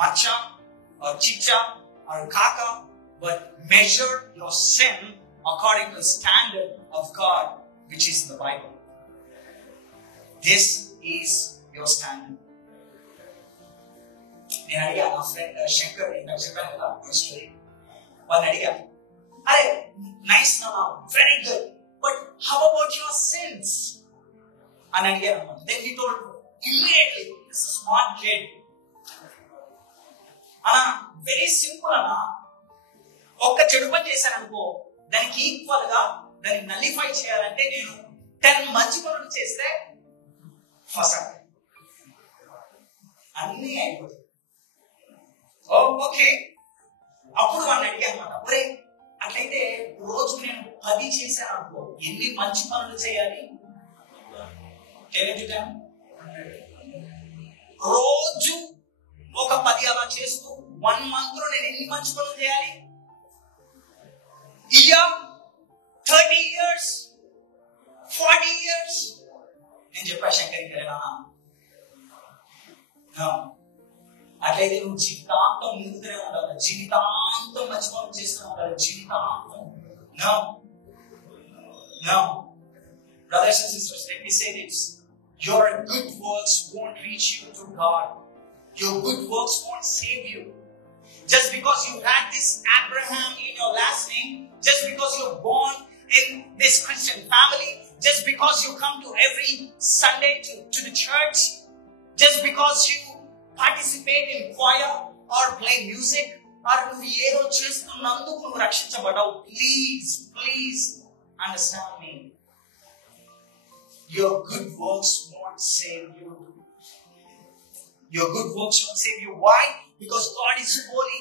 macha or chicha or kaka, but measure your sin according to the standard of God, which is the Bible. This is your standard. నేను అడిగా నా ఫ్రెండ్ శంకర్, ఇందాక చెప్పాను కదా స్టోరీ, వాళ్ళని అడిగా, అరే nice నా, very good, but how about your sins అని అడిగాను అనమాట. Then he told immediately, this smart kid, అన్నా వెరీ సింపుల్ అన్నా, ఒక్క చెడు పని చేశాను అనుకో, దానికి ఈక్వల్ గా దాన్ని నలిఫై చేయాలంటే నేను 10 మంచి పనులు చేస్తే ఫస్ట్ అన్నీ అయిపోతాయి. ఓకే, అప్పుడు వాడిని అడిగాను అనమాట, ఒరే అట్లయితే రోజు నేను 10 చేశాను అనుకో, ఎన్ని మంచి పనులు చేయాలి? రోజు ఒక 10 అలా చేస్తూ 1 month లో నేను ఎన్ని మంచి పనులు చేయాలి? ఇయర్ 30 years 40 years? నేను చెప్పా శంకర్ గారేనా, అట్లయితే నువ్వు జీవితాంతం ముందునే ఉండాలి, జీవితాంతం మంచి పనులు చేస్తూ ఉండాలి, జీవితాంతం. No, brothers and sisters, let me say this. Your good works won't reach you to God. Your good works won't save you. Just because you had this Abraham in your last name, just because you're born in this Christian family, just because you come to every Sunday to the church, just because you participate in choir or play music, or నువ్వు ఏదో చేస్తున్నందుకు నువ్వు రక్షించబడ్డావు. Please understand me. Your good works won't save you. Your good works won't save you. Why? Because God is holy,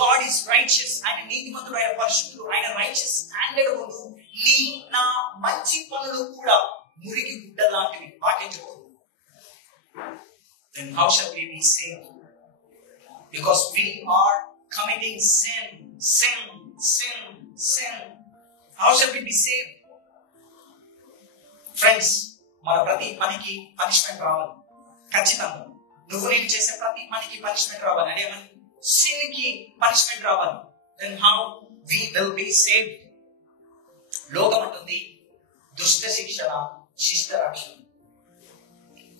God is righteous. ఆయన నీతిమంతుడు, ఆయన పరిశుద్ధుడు, ఆయన righteous standard ముందు నీ నా మంచి పనులు కూడా మురికి గుడ్డ లాంటివి. Then how shall we be saved? Because we are committing sin. How shall we be saved? Friends, మన ప్రతి పనికి పనిష్మెంట్ రావాలి ఖచ్చితంగా. నువ్వు నేను చేసే ప్రతి పనికి పనిష్మెంట్ రావాలి, అంటే sin కి పనిష్మెంట్ రావాలి. Then how we will be saved? లోకం అంటుంది దుష్ట శిక్షణ శిష్ట రక్షణ.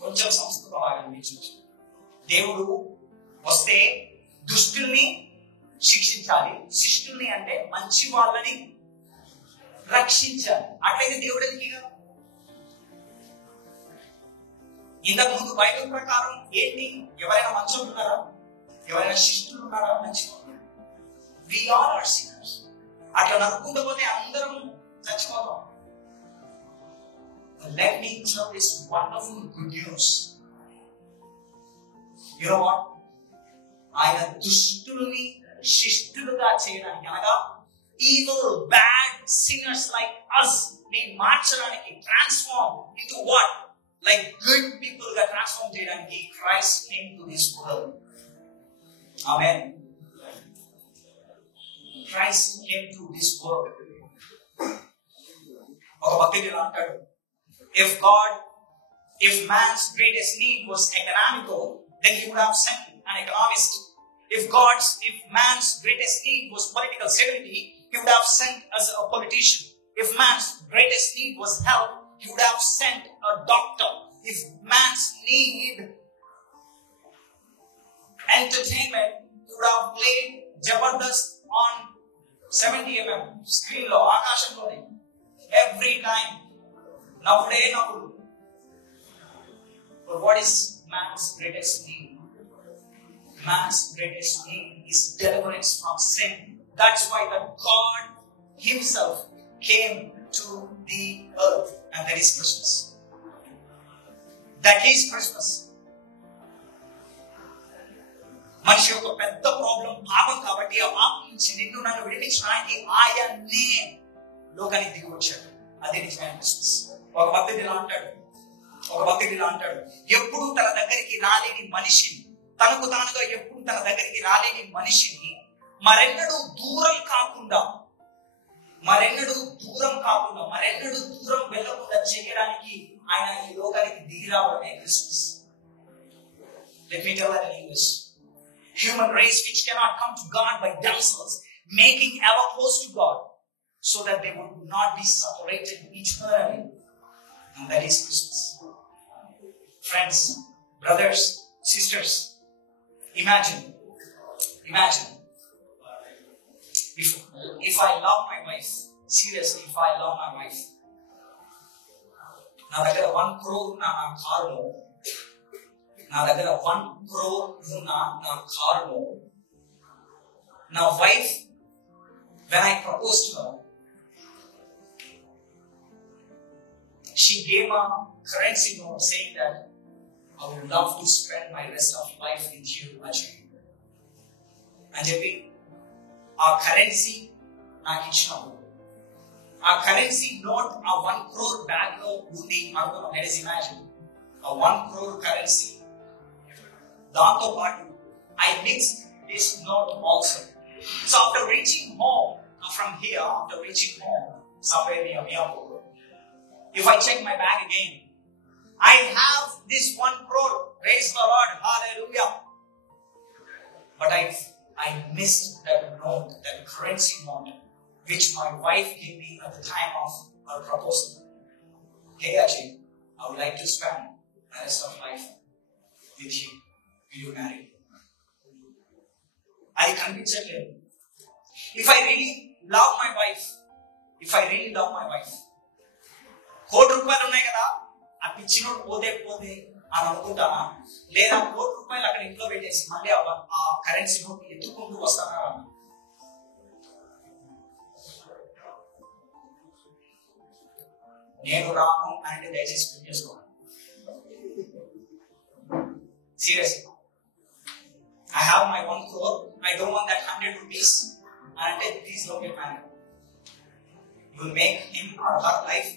కొంచెం సంస్కృతం ఆరంభించు. దేవుడు వస్తే దుష్టుల్ని శిక్షించాలి, శిష్టుల్ని అంటే మంచి వాళ్ళని రక్షించాలి. అట్లయితే దేవుడు ఎందుకు? ఇంతకు ముందు బైబిల్ ప్రకారం ఏంటి? ఎవరైనా మంచోళ్ళు ఉన్నారా? ఎవరైనా శిష్టులు ఉన్నారా? మంచి we all are sinners. అట్లా నరుక్కుంటూ పోతే అందరం చచ్చిపోతాం. Let me tell this wonderful good news. You know what? ఆయన దుష్టుల్ని శిష్టులుగా చేయడానికి, అనగా evil bad sinners like us ని మార్చడానికి, transform into what? Like good people గా transform చేయడానికి Christ came to this world. Amen. Christ came to this world. ఒక భక్తుడు అంటాడు, if man's greatest need was economical, then he would have sent an economist. If man's greatest need was political stability, he would have sent us a politician. If man's greatest need was health, he would have sent a doctor. If man's need entertainment, he would have played Jabardast on 70mm screen lo, Akashamlo, every time. Napudu. But what is man's greatest need? man's greatest need is deliverance from sin. That's why the God himself came to the earth. And that is Christmas. That is Christmas. మనిషి యొక్క పెద్ద ప్రాబ్లం పాపం కాబట్టి ఆ పాపం నుంచి నిన్ను నన్ను విడిపించడానికి ఆయనే లోకానికి దిగి వచ్చాడు. అదే నిజమైన క్రిస్మస్. ఒక భక్తుడు ఇలా అంటాడు, ఎప్పుడు తన దగ్గరికి రాలేని మనిషిని, తనకు తానుగా ఎప్పుడు తన దగ్గరికి రాలేని మనిషిని మరెన్నడూ దూరం వెళ్ళకుండా చేయడానికి ఆయన ఈ లోకానికి దిగి రావడమే Christmas. Let me tell that in English. Human race which cannot come to God by themselves, making ever close to God, so that they would not be separated eternally. And that is Christmas. Friends, brothers, sisters, imagine. If I love my wife, seriously, if I love my wife, నా దగ్గర 1 crore ఉన్న నా కారులో, నా wife, when I proposed to her, she gave a currency note saying that I would love to spend my rest of life with you, Ajay. అని చెప్పి ఆ కరెన్సీ నాకు ఇచ్చినప్పుడు, ఆ కరెన్సీ నోట్ ఆ 1 crore బ్యాగ్ లో ఉంది అనుకున్నాం. Let us imagine a 1 crore currency. దాంతో పాటు I mixed this note also. So after reaching home somewhere near Miyapur, if I check my bag again, I have this 1 crore. Praise the Lord, hallelujah. But I missed that note, that currency note, which my wife gave me at the time of our proposal. Hey Ajay, I would like to spend the rest of life with you. Will you marry? I convincedly. If I really love my wife, 1,00,00,000 రూపాయలు ఉన్నాయి కదా, ఆ పిచ్చినోడు పోతే అని అనుకుంటానా? లేదా 1,00,00,000 రూపాయలు అక్కడ ఇంట్లో పెట్టేసి మళ్ళీ ఆ కరెన్సీ నోట్ ఎత్తుకుంటూ వస్తానా? నేను రాను అంటే దయచేసి పెళ్లి చేసుకోండి. Seriously. I have my 1 crore. I don't want that 100 rupees. And please don't get married. You will make him or her life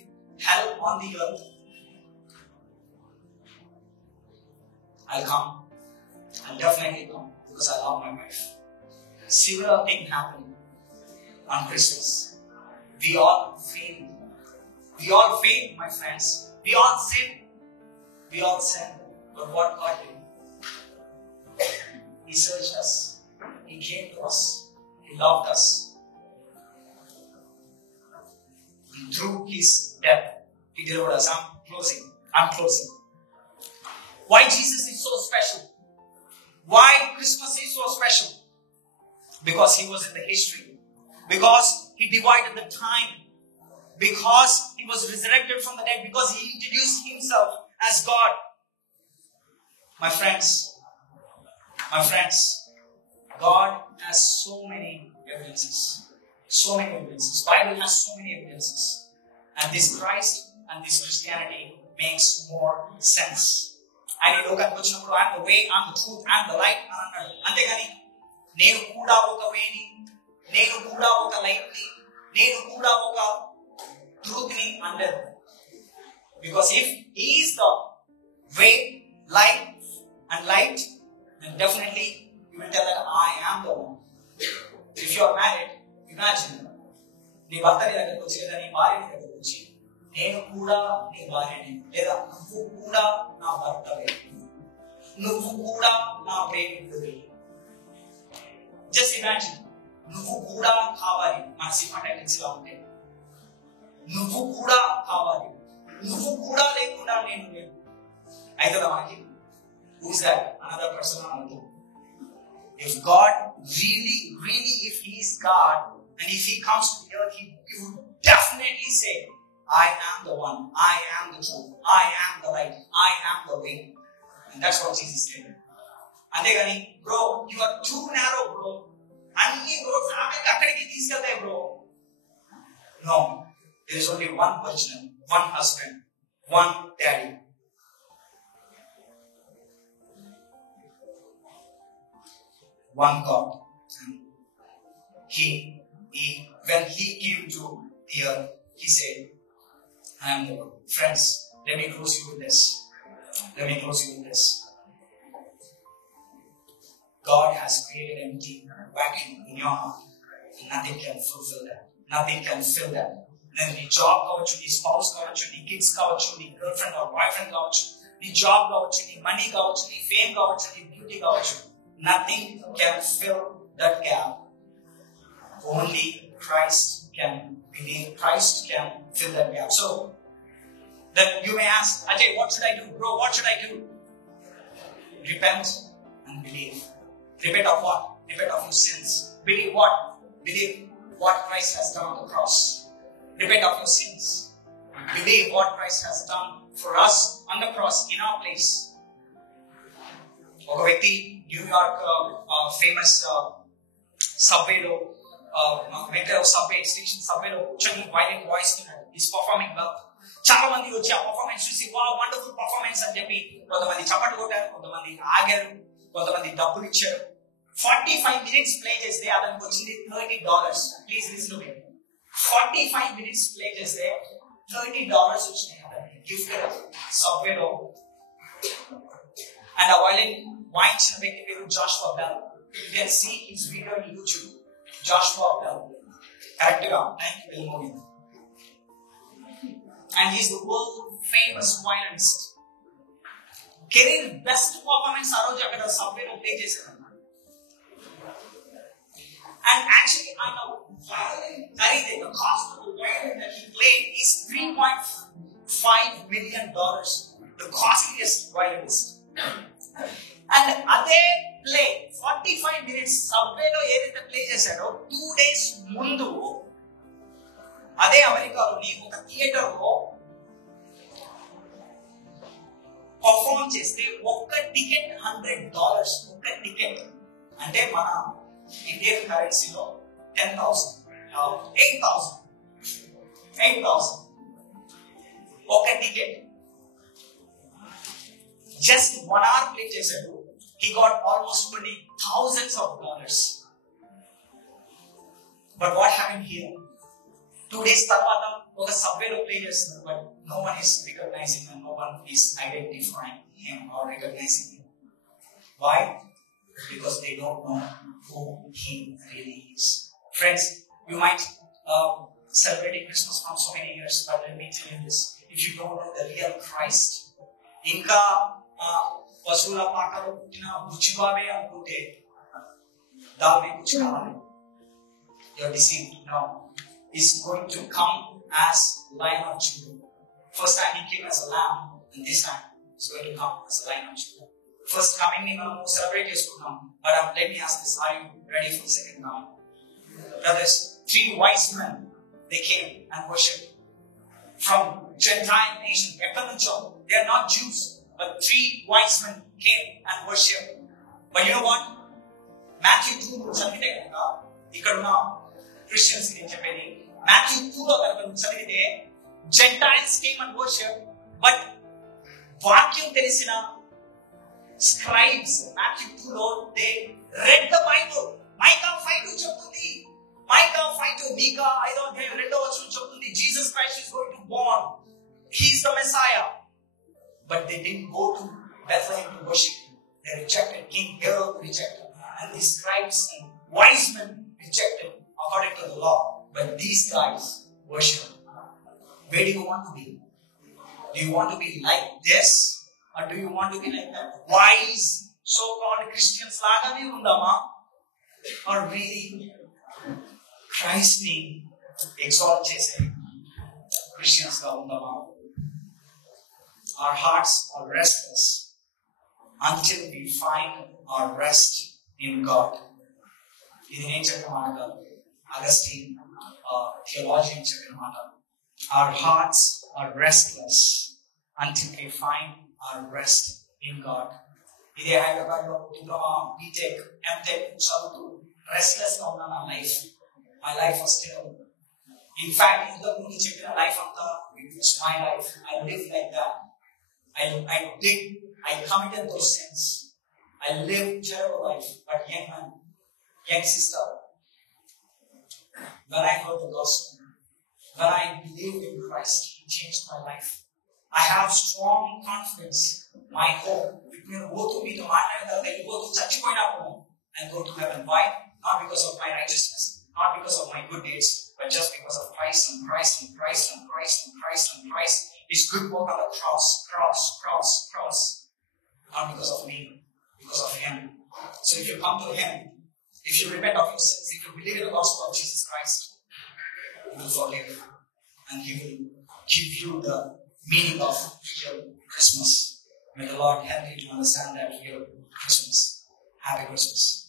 hell on the earth. I'll come. I'll definitely come because I love my wife. Similar thing happened on Christmas. We all fail, my friends. We all sin. But what God did? He searched us. He came to us. He loved us. And through His death, He delivered us. I'm closing. Why Jesus is so special? Why Christmas is so special? Because He was in the history. Because He divided the time. Because He was resurrected from the dead. Because He introduced Himself as God. My friends, God has so many evidences. Bible has so many evidences. And this Christ and this Christianity makes more sense. ఆయన లోకానికి వచ్చినప్పుడు I am the way, I am the truth, I am the light అని అన్నాడు. అంతేగాని నేను కూడా ఒక వేని, నేను కూడా ఒక లైట్ని, నేను కూడా ఒక ట్రూత్ని అంటారు. Because if He is the way, light and light, then definitely you will tell that I am the one. If you are married, imagine నీ భర్త నీ దగ్గరకు వచ్చి లేదా నీ భార్య నీ దగ్గరకు వచ్చి నేను కూడా నీ భార్యని, లేదా నువ్వు కూడా నా భర్తవే, నువ్వు కూడా నా ప్రేమికుడివి. జస్ట్ ఇమాజిన్, నువ్వు కూడా కావాలి. మన సినిమా టైటిల్స్ లా ఉంటాయి, నువ్వు కూడా కావాలి, నువ్వు కూడా లేకుండా నేను లేను. అయితే మనకి who's that? Another person on the book. If God really, if He is God, and if He comes to the earth, He would definitely say, I am the one, I am the truth, I am the light, I am the way. And that's what Jesus did. అంతేగాని bro you are too narrow bro, అన్ని bro ఫ్యామిలీకి అక్కడికి తీసుకెళ్తాయి bro. No, there is only one person, one husband, one daddy. One God. When he came to the earth, he said, I am the Lord. Friends, let me close you with this. God has created an empty vacuum in your heart. Nothing can fulfill that. Nothing can fill that. Then the job kaavachu, the spouse kaavachu, the kids kaavachu, the girlfriend or boyfriend kaavachu, the job kaavachu, the money kaavachu, the fame kaavachu, the beauty kaavachu. Nothing can fill that gap. Only Christ can fill that gap. So, then you may ask, Ajay, what should I do? Bro, what should I do? Repent and believe. Repent of what? Repent of your sins. Believe what? Believe what Christ has done on the cross. Repent of your sins. Believe what Christ has done for us on the cross in our place. ఒక వ్యక్తి New York famous సబ్వేలో subway station సబ్వేలో కూర్చొని violin వాయిస్తున్నాడు. Is performing well. చాలా మంది వచ్చి ఆ పర్ఫార్మెన్స్ చూసి వా వండర్ఫుల్ పర్ఫార్మెన్స్ అని చెప్పి కొంతమంది చప్పట్లు కొట్టారు, కొంతమంది ఆగారు, కొంతమంది డబ్బులు ఇచ్చారు. 45 minutes ప్లే చేస్తే అతనికి వచ్చింది $30. Please listen to me. 45 minutes play చేస్తే $30 వచ్చినాయి అతనికి గిఫ్ట్ సబ్వేలో. And a violin వాయించిన వ్యక్తి పేరు Joshua Bell. You can see his video on YouTube. Joshua Bell. Correct గా 9th Bell movie. And he is the world famous violinist. Career best performance ఆ రోజు అక్కడ సబ్వేలో ప్లే చేశారు. And actually I know violin ఖరీదే, the cost of the violin that he played is $3.5 million. The costliest violinist. And అదే ప్లే 45 minutes సబ్వేలో ఏదైతే ప్లే చేశాడో 2 days ముందు అదే అమెరికాలోని ఒక థియేటర్ లో పర్ఫార్మ్ చేస్తే ఒక్క టికెట్ $100. ఒక్క టికెట్ అంటే మన ఇండియన్ కరెన్సీలో 8,000 ఒక్క టికెట్. Just 1 hour play చేశాడు. He got almost $20,000. But what happened here? 2 days తర్వాత ఒక సబ్వేలో ప్లే చేస్తున్నారు. But no one is recognizing him. No one is identifying him or recognizing him. Why? Because they don't know who he really is. Friends, you might celebrate Christmas for so many years, but let me tell you this. If you don't know the real Christ, ఇంకా పశువుల పాటలో పుట్టిన బుచ్చిబాబే అనుకుంటే దాని గురించి కావాలి. You're deceived. No. He's going to come as Lion of Judah. First time he came as a lamb, and this time he's going to come as a Lion of Judah. First coming ni మనం celebrate చేసుకున్నాం. But let me ask this, are you ready for the second coming? Brothers, 3 wise men, they came and worshipped from Gentile nation. ఎక్కడి నుంచో. They are not Jews, but 3 wise men came and worshipped. But you know what? Matthew 2 చదివితే కనుక ఇక్కడ ఉన్న క్రిస్టియన్స్ కి చెప్పేది, Matthew 2 లో కనుక చదివితే Gentiles came and worshipped, but వాక్యం తెలిసిన scribes Matthew 2 లో they read the Bible. Mica 5:2 చెప్తుంది. మైకా 5:2 మీకా 5:2 చెప్తుంది Jesus Christ is going to born. He is the Messiah. But they didn't go to Bethlehem to worship. They rejected. King Herod rejected. And the scribes and wise men rejected according to the law. But these guys worship. Where do you want to be? Do you want to be like this? Or do you want to be like that wise so-called Christians lagane undama? Or really Christ ni exalt chese Christians ga undama? Our hearts are restless until we find our rest in God. ఇది నేను చెప్పిన మాట కాదు, Augustine theologian చెప్పిన మాట. Our hearts are restless until we find our rest in God. ఇదే హైదరాబాద్ లో diploma BTech MTech చదువుతూ రెస్ట్లెస్ గా ఉన్న నా life my life was terrible. In fact ఇంతకు ముందు చెప్పిన లైఫ్ అంతా it was my life. I live like that. I committed those sins. I lived terrible life. But young man, young sister, when I heard the gospel, when I believed in Christ, He changed my life. I have strong confidence. My hope. నేను పోతూ మీతో మాట్లాడిన తర్వాత పోతూ చచ్చిపోయినప్పుడు I go to heaven. Why? Not because of my righteousness, not because of my good deeds, but just because of Christ and Christ and Christ and Christ and Christ and Christ. His good work on the cross. Not because of me, because of Him. So if you come to Him, if you repent of your sins, if you believe in the gospel of Jesus Christ, He will forgive and He will give you the meaning of real Christmas. May the Lord help you to understand that real Christmas. Happy Christmas.